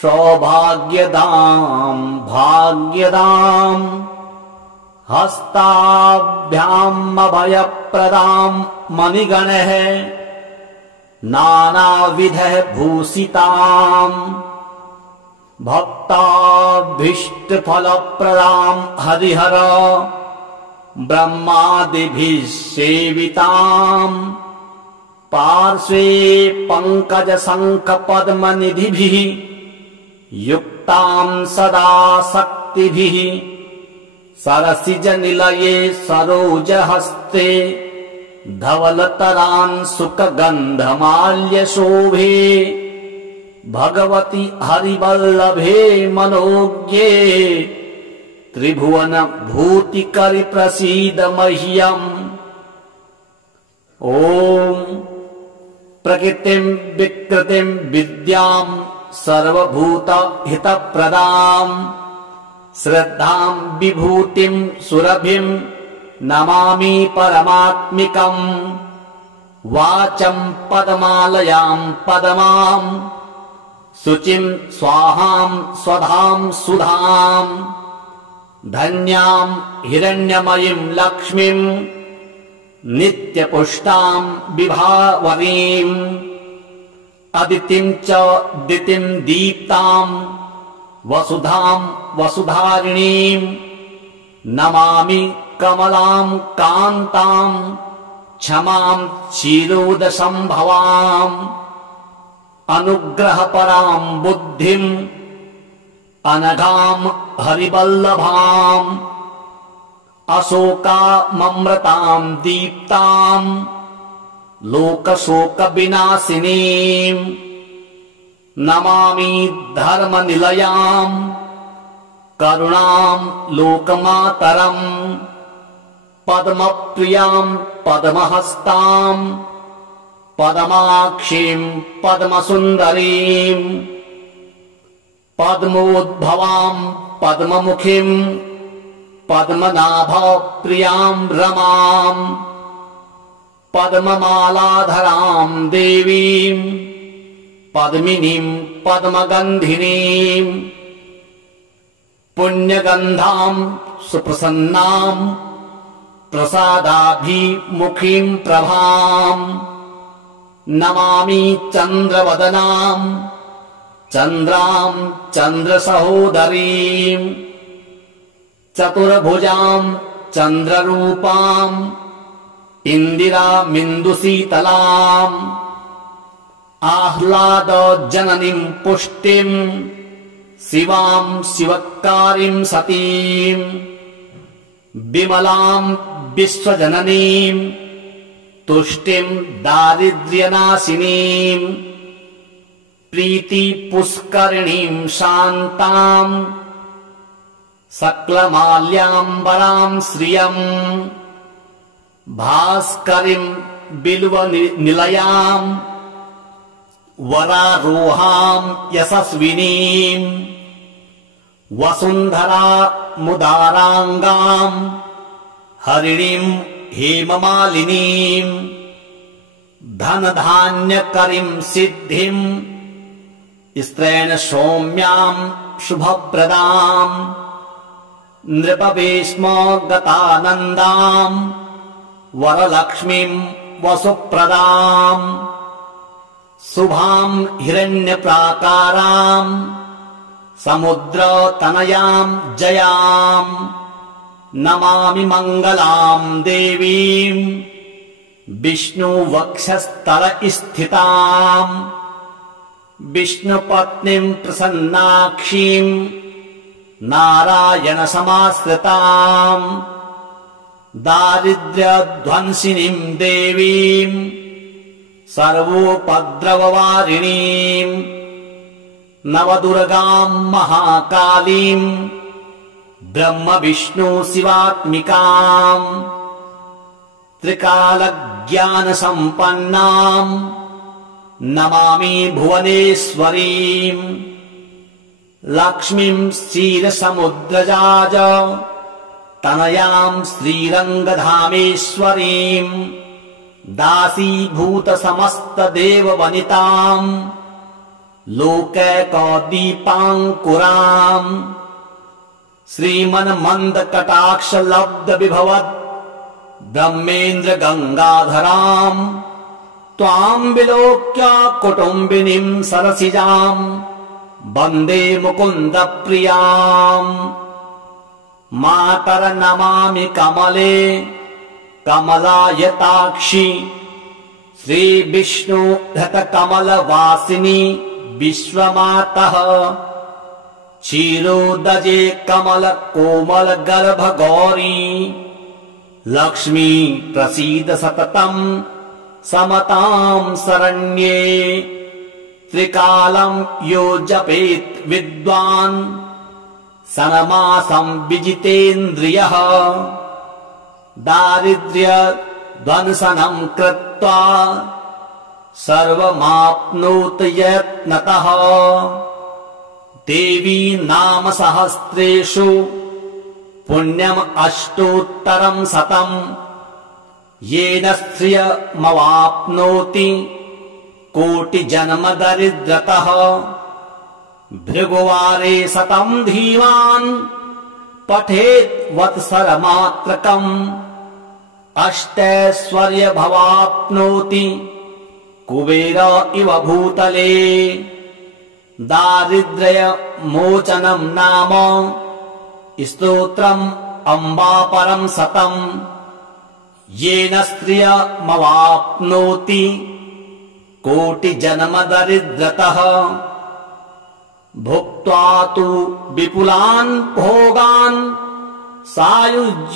सौभाग्यदां भाग्यदां हस्ताभ्याम् अभयप्रदां मणिगणैः नानाविधैः भूषिताम् भक्ताभीष्टफलप्रदां हरिहर ब्रह्मादिभिः सेविताम् पार्श्वे पङ्कजशङ्खपद्मनिधिभिः युक्तां सदा शक्तिभिः सरसिजनिलये सरोजहस्ते धवलतरांशुकगन्धमाल्यशोभे भगवति हरिवल्लभे मनोज्ञे त्रिभुवन भूतिकरि प्रसीद मह्यम् ॐ प्रकृतिं विकृतिं विद्यां सर्वभूत हितप्रदां श्रद्धां विभूतिं सुरभिं नमामि परमात्मिकम् वाचं पदमालयां पदमां शुचिं स्वाहां स्वधां सुधां धन्यां हिरण्यमयीं लक्ष्मीं नित्यपुष्टां विभावरीम् अदितिं च दितिं दीप्तां वसुधां वसुधारिणीं नमामि कमलां कान्तां क्षमां क्षीरोदसंभवाम् अनुग्रहपरां बुद्धिं अनघां हरिवल्लभाम् अशोकाममृतां दीप्तां लोकशोकविनाशिनीं नमामि धर्मनिलयां करुणां लोकमातरम् पद्मप्रियां पद्महस्तां पद्माक्षीं पद्मसुन्दरीं पद्मोद्भवां पद्ममुखीं पद्मनाभप्रियां रमां पद्ममालाधरां देवीं पद्मिनीं पद्मगन्धिनीं पुण्यगन्धां सुप्रसन्नां प्रसादाभिमुखीं प्रभां नमामि चन्द्रवदनां चन्द्रां चन्द्रसहोदरीं चतुर्भुजां चन्द्ररूपां इन्दिरामिन्दुशीतलाम् आह्लादजननीं पुष्टिं शिवां शिवकारीं सतीं विमलां विश्वजननीं तुष्टिं दारिद्र्यनाशिनीं प्रीतिपुष्करिणीं शान्तां सकलमाल्याम्बरां श्रियं भास्करीं बिल्वनिलयां वरारोहां यशस्विनीं वसुन्धरामुदाराङ्गां हरिणीं हेममालिनीं धनधान्यकरीं सिद्धिं स्त्रैण सौम्यां शुभप्रदां नृपवेश्मगतानन्दां वरलक्ष्मीं वसुप्रदां शुभां हिरण्यप्राकारां समुद्रतनयां जयां नमामि मङ्गलां देवीं विष्णुवक्षस्थलस्थितां विष्णुपत्नीं प्रसन्नाक्षीं नारायणसमाश्रितां दारिद्र्यध्वंसिनीं देवीं सर्वोपद्रववारिणीं नवदुर्गाम् महाकालीम् ब्रह्म विष्णु शिवात्मिकाम् त्रिकालज्ञानसम्पन्नाम् नमामि भुवनेश्वरीम् लक्ष्मीम् क्षीरसमुद्रजाज तनयाम् श्रीरङ्गधामेश्वरीम् दासीभूतसमस्तदेववनिताम् लोकैकदीपाङ्कुराम् श्रीमन्मन्दकटाक्षलब्धविभवद् ब्रह्मेन्द्र गङ्गाधराम् त्वाम् विलोक्य कुटुम्बिनीम् सरसिजाम् वन्दे मुकुन्द प्रियाम् मातर नमामि कमले कमलायताक्षि श्रीविष्णु धृतकमलवासिनि विश्वमातः क्षीरोदजे कमल कोमल गर्भ गौरी लक्ष्मी प्रसीद सततम् समताम् शरण्ये त्रिकालम् यो जपेत् विद्वान् सनमासम् विजितेन्द्रियः दारिद्र्य ध्वंसनम् कृत्वा सर्वमाप्नोत यत्नतः देवी नाम सहस्रेषु पुण्यम् अष्टोत्तरम् शतम् येन स्त्रियमवाप्नोति कोटिजन्म दरिद्रतः भृगुवारे शतम् धीमान् पठेत् वत्सरमात्रकम् अष्टैश्वर्यभवाप्नोति कुबेर इव भूतले दारिद्र्य मोचनम् नाम स्तोत्रम् अम्बापरम् शतम् येन स्त्रियमवाप्नोति कोटिजन्म दरिद्रतः भुक्त्वा तु विपुलान् भोगान् सायुज्यमाप्नुयात्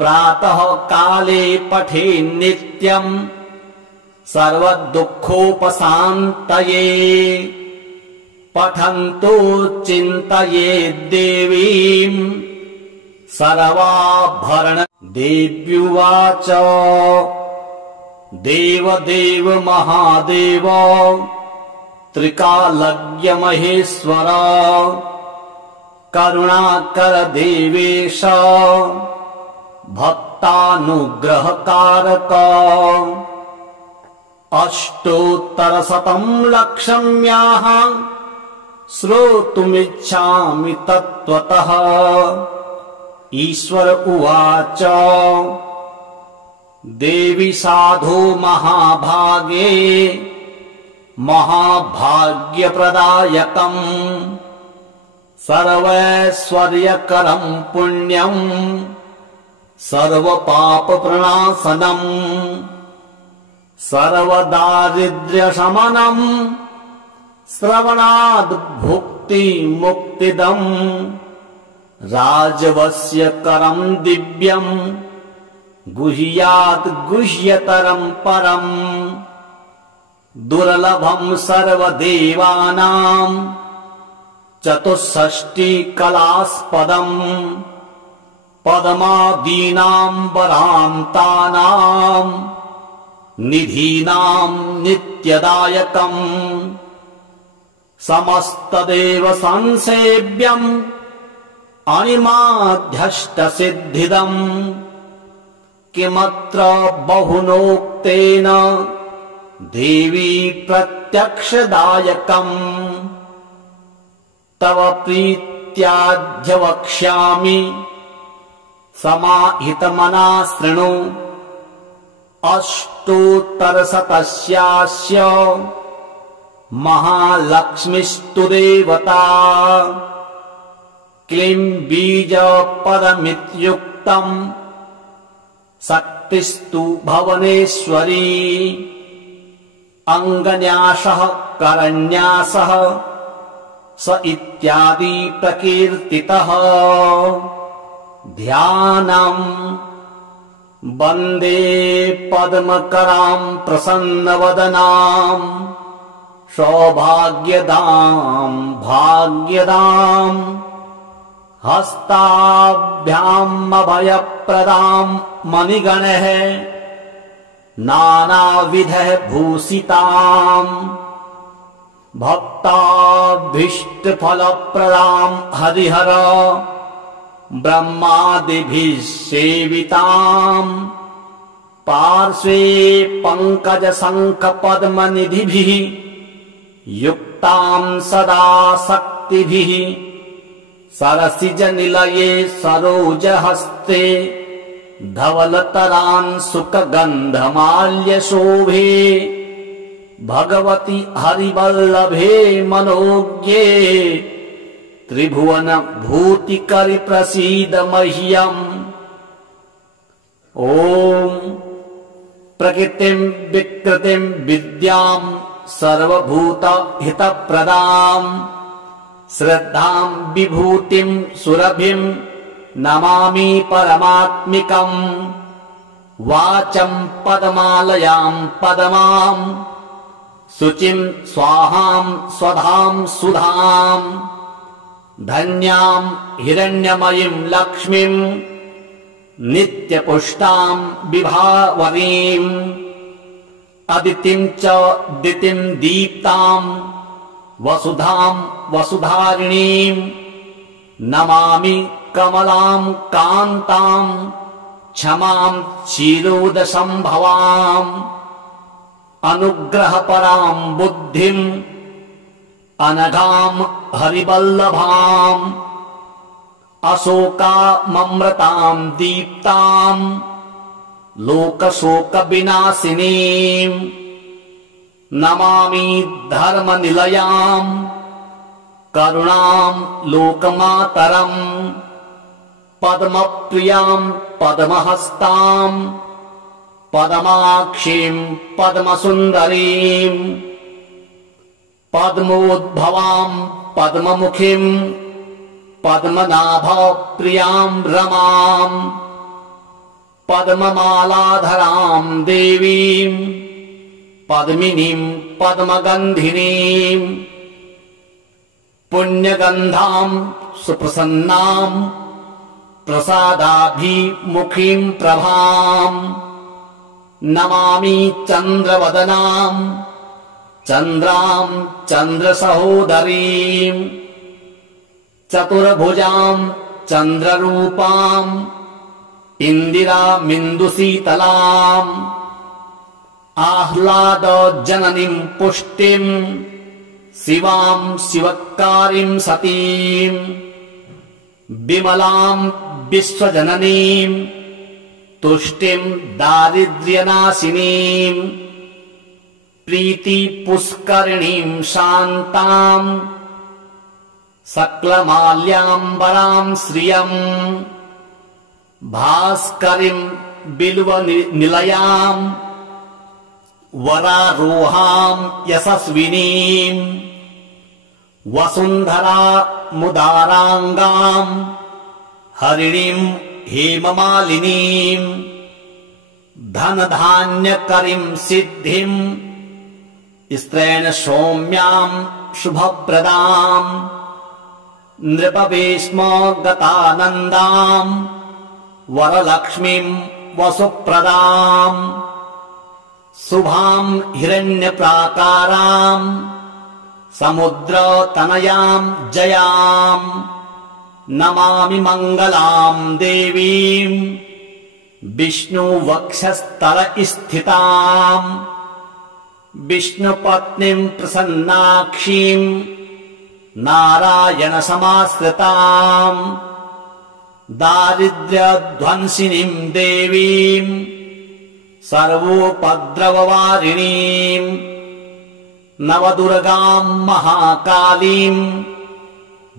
प्रातः काले पठेन्नित्यम् सर्वदुःखोपशान्तये पठन्तो चिन्तयेद्देवीम् सर्वाभरण देव्युवाच देव देव महादेव त्रिकालज्ञ महेश्वर करुणाकर देवेश भक्तानुग्रहकारक अष्टोत्तरशतम् लक्षम्याः श्रोतुमिच्छामि तत्त्वतः ईश्वर उवाच देवी साधो महाभागे महाभाग्यप्रदायकम् सर्वैश्वर्यकरम् पुण्यम् सर्वपापप्रणाशनम् सर्वदारिद्र्यशमनम् श्रवणाद् भुक्तिमुक्तिदम् राजवस्यकरम् दिव्यम् गुह्यात् गुह्यतरम् परम् दुर्लभम् सर्वदेवानाम् चतुष्षष्टिकलास्पदम् पद्मादीनाम् वरान्तानाम् निधीनाम् नित्यदायकम् समस्तदेव संसेव्यम् अणिमाध्यष्टसिद्धिदम् किमत्र बहुनोक्तेन देवी प्रत्यक्षदायकम् तव प्रीत्याद्य वक्ष्यामि समाहितमना शृणु अष्टोत्तरशतस्यास्य महालक्ष्मीस्तु देवता क्लीं बीजपदमित्युक्तम् शक्तिस्तु भुवनेश्वरी अङ्गन्यासः करन्यासः स इत्यादि प्रकीर्तितः ध्यानम् वन्दे पद्मकराम् प्रसन्नवदनाम् सौभाग्यदां भाग्यदाम् हस्ताभ्याम् अभयप्रदां मणिगणैः नानाविधः भूषिताम् भक्ताभीष्टफलप्रदां हरिहर ब्रह्मादिभिः सेविताम् पार्श्वे पङ्कजशङ्खपद्मनिधिभिः युक्तां सदा शक्तिभिः सरसिजनिलये सरोजहस्ते धवलतरांशुकगन्धमाल्यशोभे भगवति हरिवल्लभे मनोज्ञे त्रिभुवनभूतिकरि प्रसीद मह्यम्। ॐ प्रकृतिं विकृतिं विद्यां सर्वभूतहितप्रदां श्रद्धां विभूतिं सुरभिं नमामि परमात्मिकम्। वाचं पदमालयां पदमां शुचिं स्वाहां स्वधां सुधां धन्यां हिरण्यमयीं लक्ष्मीं नित्यपुष्टां विभावरीम् अदितिं च दितिं दीप्तां वसुधां वसुधारिणीं नमामि कमलां कान्तां क्षमां क्षीरोदसंभवाम् अनुग्रहपरां बुद्धिं अनघां हरिवल्लभाम् अशोकाममृतां दीप्तां लोकशोकविनाशिनीं नमामि धर्मनिलयां करुणां लोकमातरम् पद्मप्रियां पद्महस्तां पद्माक्षीं पद्मसुन्दरीं पद्मोद्भवां पद्ममुखीं पद्मनाभप्रियां रमां पद्ममालाधरां देवीं पद्मिनीं पद्मगन्धिनीं पुण्यगन्धां सुप्रसन्नां प्रसादाभिमुखीं प्रभां नमामि चन्द्रवदनां चन्द्रां चन्द्रसहोदरीं चतुर्भुजां चन्द्ररूपां इन्दिरामिन्दुशीतलाम् आह्लादजननीं पुष्टिं शिवां शिवकारीं सतीं विमलां विश्वजननीं तुष्टिं दारिद्र्यनाशिनीं प्रीतिपुष्करिणीं शान्तां सकलमाल्याम्बरां श्रियं भास्करीं बिल्वनिलयां वरारोहां यशस्विनीं वसुन्धरामुदाराङ्गां हरिणीं हेममालिनीं धनधान्यकरीं सिद्धिं स्त्रैण सौम्यां शुभप्रदां नृपवेश्मगतानन्दां वरलक्ष्मीं वसुप्रदां शुभां हिरण्यप्राकारां समुद्रतनयां जयां नमामि मङ्गलां देवीं विष्णुवक्षस्थलस्थितां विष्णुपत्नीं प्रसन्नाक्षीं नारायणसमाश्रितां दारिद्र्यध्वंसिनीं देवीं सर्वोपद्रववारिणीं नवदुर्गां महाकालीं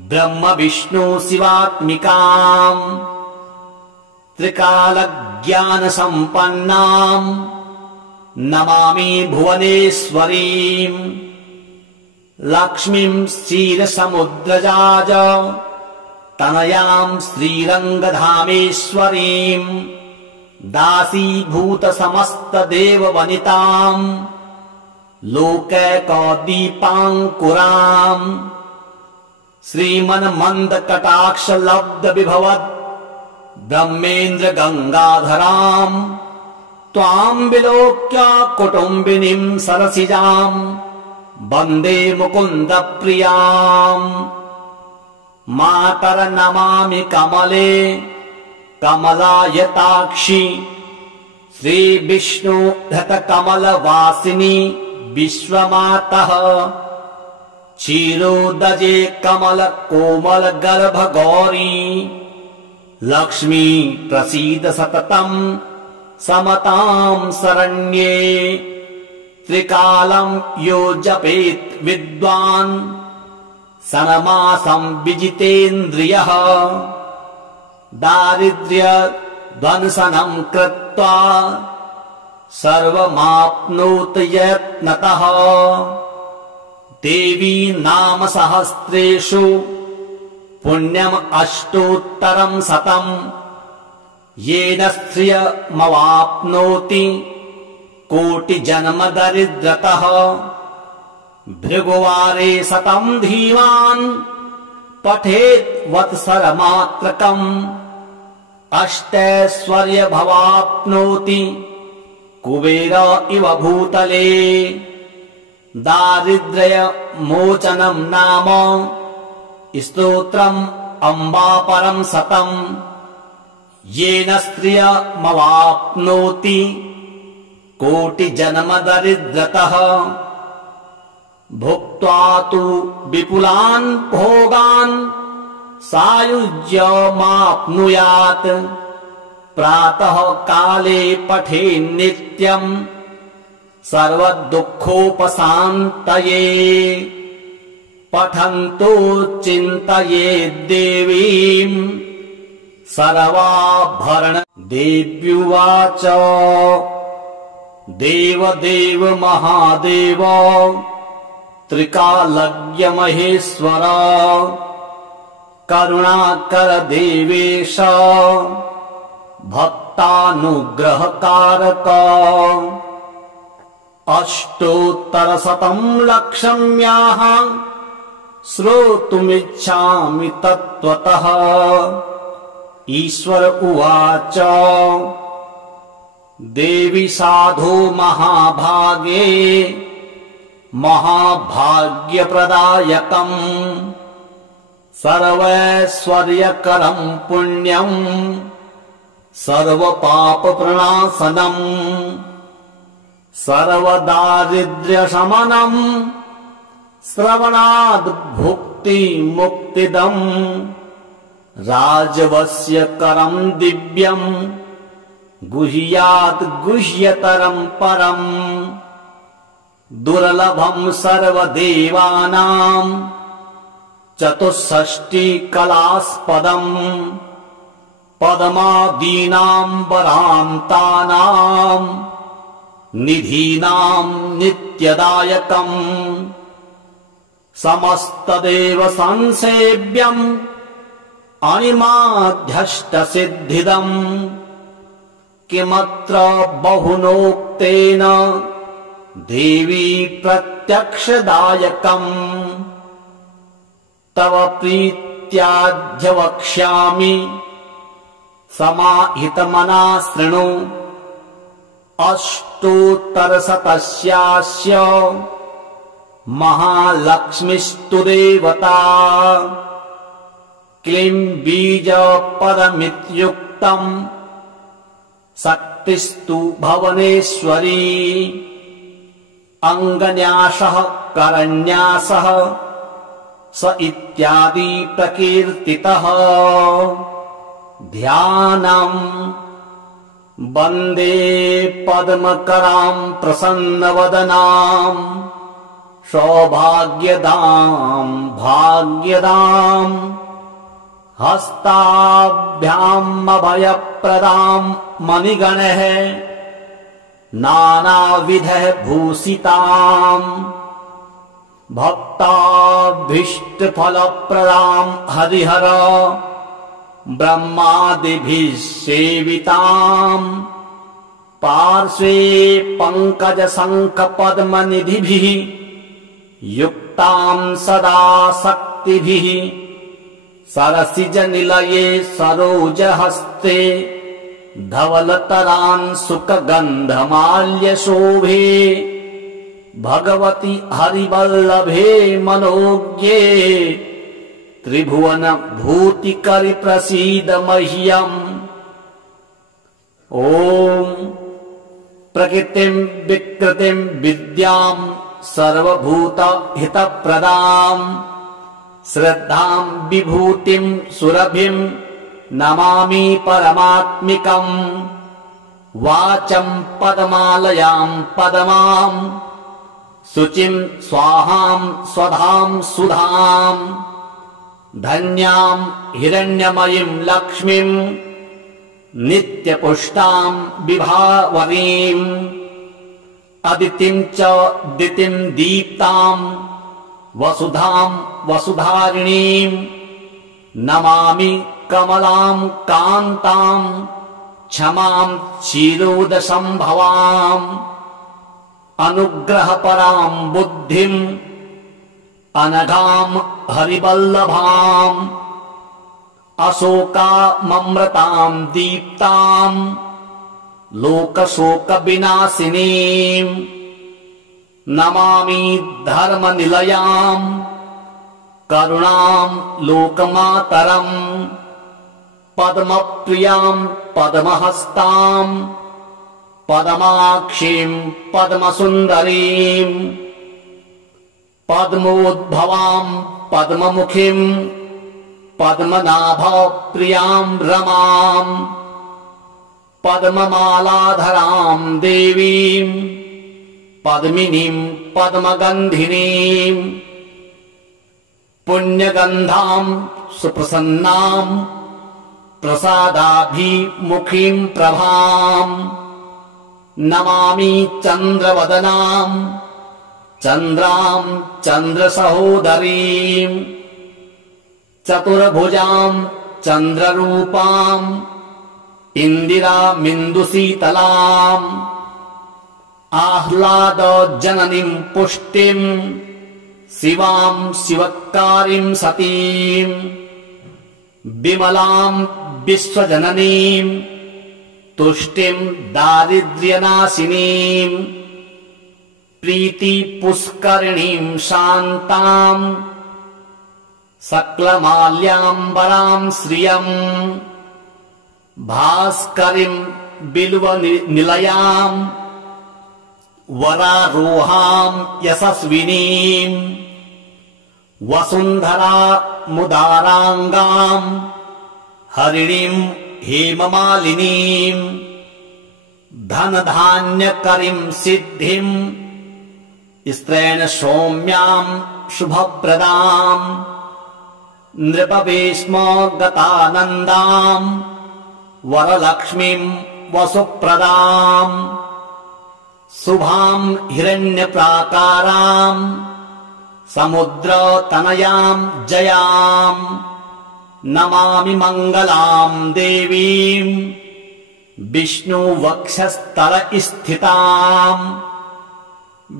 ब्रह्मविष्णुशिवात्मिकां त्रिकालज्ञानसम्पन्नां नमामि भुवनेश्वरीं लक्ष्मीं क्षीरसमुद्रजाज तनयां लोकैकदीपाङ्कुराम् श्रीमन्मन्दकटाक्षलब्धविभवद् ब्रह्मेन्द्र गङ्गाधराम् त्वाम् विलोक्य कुटुम्बिनीम् सरसिजाम् वन्दे मुकुन्द प्रियाम्। मातर नमामि कमले कमलायताक्षि श्रीविष्णु धृतकमलवासिनि विश्वमातः क्षीरोदजे कमल कोमल गर्भ गौरी लक्ष्मी प्रसीद सततम् समताम् शरण्ये। त्रिकालम् यो जपेत् विद्वान् षण्मासम् विजितेन्द्रियः दारिद्र्य ध्वंसनम् कृत्वा सर्वमाप्नोत यत्नतः। देवी नाम सहस्रेषु पुण्यम् अष्टोत्तरम् शतम् येन श्रियमवाप्नोति कोटिजन्म दरिद्रतः। भृगुवारे शतम् धीमान् पठेत् वत्सरमात्रकम् अष्टैश्वर्यमवाप्नोति कुबेर इव भूतले। दारिद्र्य मोचनम् नाम स्तोत्रम् अम्बापरम् शतम् येन स्त्रियमवाप्नोति कोटिजन्म दरिद्रतः। भुक्त्वा तु विपुलान् भोगान् सायुज्यमाप्नुयात् प्रातः काले पठेन्नित्यम् सर्वदुःखोपशान्तये। पठन्तो चिन्तयेद्देवीम् सर्वाभरण। देव्युवाच देव देव महादेव त्रिकालज्ञ महेश्वर करुणाकर देवेश भक्तानुग्रहकारक। अष्टोत्तरशतम् लक्षम्याः श्रोतुमिच्छामि तत्त्वतः। ईश्वर उवाच देवी साधो महाभागे महाभाग्यप्रदायकम् सर्वैश्वर्यकरम् पुण्यम् सर्वपापप्रणाशनम् सर्वदारिद्र्यशमनम् श्रवणाद् भुक्तिमुक्तिदम् राजवस्यकरम् दिव्यम् गुह्यात् गुह्यतरम् परम् दुर्लभम् सर्वदेवानाम् चतुष्षष्टिकलास्पदम् पद्मादीनाम् वरान्तानाम् निधीनाम् नित्यदायकम् समस्तदेव संसेव्यम् अणिमाध्यष्टसिद्धिदम् किमत्र बहुनोक्तेन देवी प्रत्यक्षदायकम् तव प्रीत्याद्य वक्ष्यामि समाहितमना शृणु। अष्टोत्तरशतस्यास्य महालक्ष्मीस्तु देवता क्लीं बीजपदमित्युक्तम् शक्तिस्तु भुवनेश्वरी अङ्गन्यासः करन्यासः स इत्यादि प्रकीर्तितः। ध्यानम् वन्दे पद्मकराम् प्रसन्नवदनाम् सौभाग्यदाम् भाग्यदाम् हस्ताभ्याम् अभयप्रदाम् मणिगणैः नानाविधः भूषिताम् भक्ताभीष्टफलप्रदाम् हरिहर ब्रह्मादिभिः सेविताम् पार्श्वे पङ्कजशङ्खपद्मनिधिभिः युक्तां सदा शक्तिभिः सरसिजनिलये सरोजहस्ते धवलतरांशुकगन्धमाल्यशोभे भगवति हरिवल्लभे मनोज्ञे त्रिभुवन भूतिकरि प्रसीद मह्यम्। ॐ प्रकृतिं विकृतिं विद्यां सर्वभूत हितप्रदां श्रद्धां विभूतिं सुरभिं नमामि परमात्मिकम्। वाचं पदमालयां पदमां शुचिं स्वाहां स्वधां सुधां धन्यां हिरण्यमयीं लक्ष्मीं नित्यपुष्टां विभावरीम् अदितिं च दितिं दीप्तां वसुधां वसुधारिणीं नमामि कमलां कान्तां क्षमां क्षीरोदसंभवाम् अनुग्रहपरां बुद्धिं अनघां हरिवल्लभाम् अशोकाममृतां दीप्तां लोकशोकविनाशिनीं नमामि धर्मनिलयां करुणां लोकमातरम् पद्मप्रियां पद्महस्तां पद्माक्षीं पद्मसुन्दरीं पद्मोद्भवां पद्ममुखीं पद्मनाभप्रियां रमां पद्ममालाधरां देवीं पद्मिनीं पद्मगन्धिनीं पुण्यगन्धां सुप्रसन्नां प्रसादाभिमुखीं प्रभां नमामि चन्द्रवदनां चन्द्रां चन्द्रसहोदरीं चतुर्भुजां चन्द्ररूपां इन्दिरामिन्दुशीतलाम् आह्लादजननीं पुष्टिं शिवां शिवकारीं सतीं विमलां विश्वजननीं तुष्टिं दारिद्र्यनाशिनीं प्रीतिपुष्करिणीं शान्तां सकलमाल्याम्बरां श्रियं भास्करीं बिल्वनिलयां वरारोहां यशस्विनीं वसुन्धरामुदाराङ्गां हरिणीं हेममालिनीं धनधान्यकरीं सिद्धिं स्त्रैण सौम्यां शुभप्रदां नृपवेश्मगतानन्दां वरलक्ष्मीं वसुप्रदां शुभां हिरण्यप्राकारां समुद्रतनयां जयां नमामि मङ्गलां देवीं विष्णुवक्षस्थलस्थितां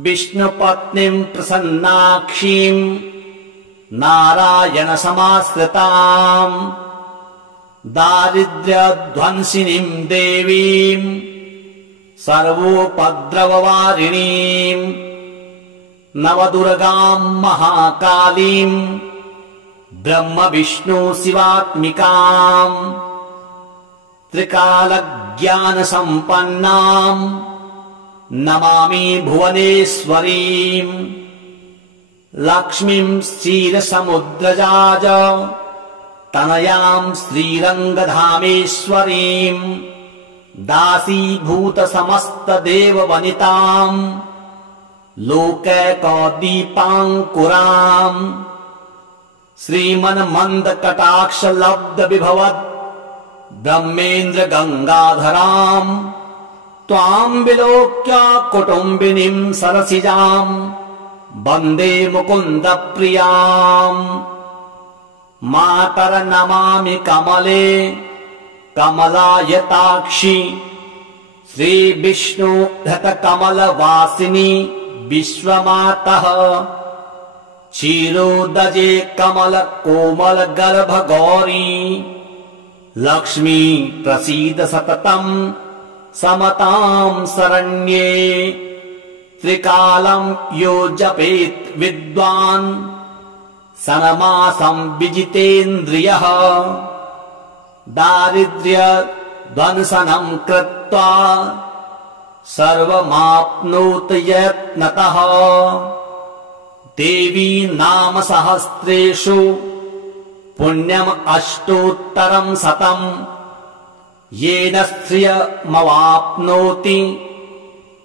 विष्णुपत्नीं प्रसन्नाक्षीं नारायणसमाश्रितां दारिद्र्यध्वंसिनीं देवीं सर्वोपद्रववारिणीं नवदुर्गां महाकालीं ब्रह्मविष्णुशिवात्मिकां त्रिकालज्ञानसम्पन्नां नमामि भुवनेश्वरीं लक्ष्मीं क्षीरसमुद्रजाज तनयां श्रीरङ्गधामेश्वरीं दासीभूतसमस्तदेववनितां लोकैकदीपाङ्कुरां श्रीमन्मन्दकटाक्षलब्धविभवद् ब्रह्मेन्द्र गङ्गाधरां त्वां विलोक्य कुटुम्बिनीं सरसिजां वन्दे मुकुन्दप्रियां मातर्नमामि कमले कमलायताक्षि श्रीविष्णु धृतकमलवासिनी विश्वमातः क्षीरोदजे कमल कोमल गर्भ गौरी लक्ष्मी प्रसीद सततम् समतां शरण्ये त्रिकालं यो जपेत् विद्वान् सनमासं विजितेन्द्रियः दारिद्र्य ध्वंसनं कृत्वा सर्वमाप्नोत यत्नतः देवी नाम सहस्रेषु पुण्यम् अष्टोत्तरं शतम् येन स्त्रियमवाप्नोति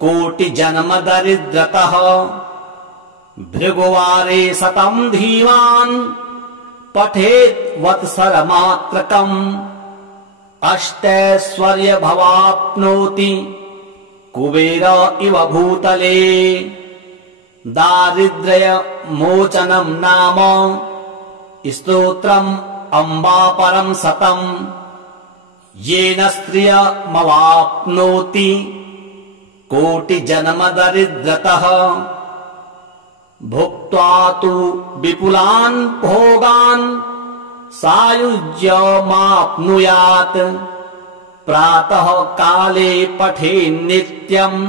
कोटिजन्म दरिद्रतः भृगुवारे शतं धीमान् पठेत् वत्सरमात्रकम् अष्टैश्वर्यमवाप्नोति कुबेर इव भूतले दारिद्र्यमोचनं नाम स्तोत्रम् अम्बापरं शतम् येन स्त्रियमवाप्नोति कोटिजन्म दरिद्रतः भुक्त्वा तु विपुलान् भोगान् सायुज्यमाप्नुयात् प्रातः काले पठेन्नित्यम्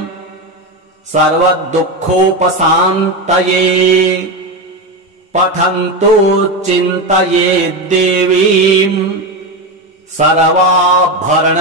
सर्वदुःखोपशान्तये पठन्तो चिन्तयेद्देवीम् सर्वाभरण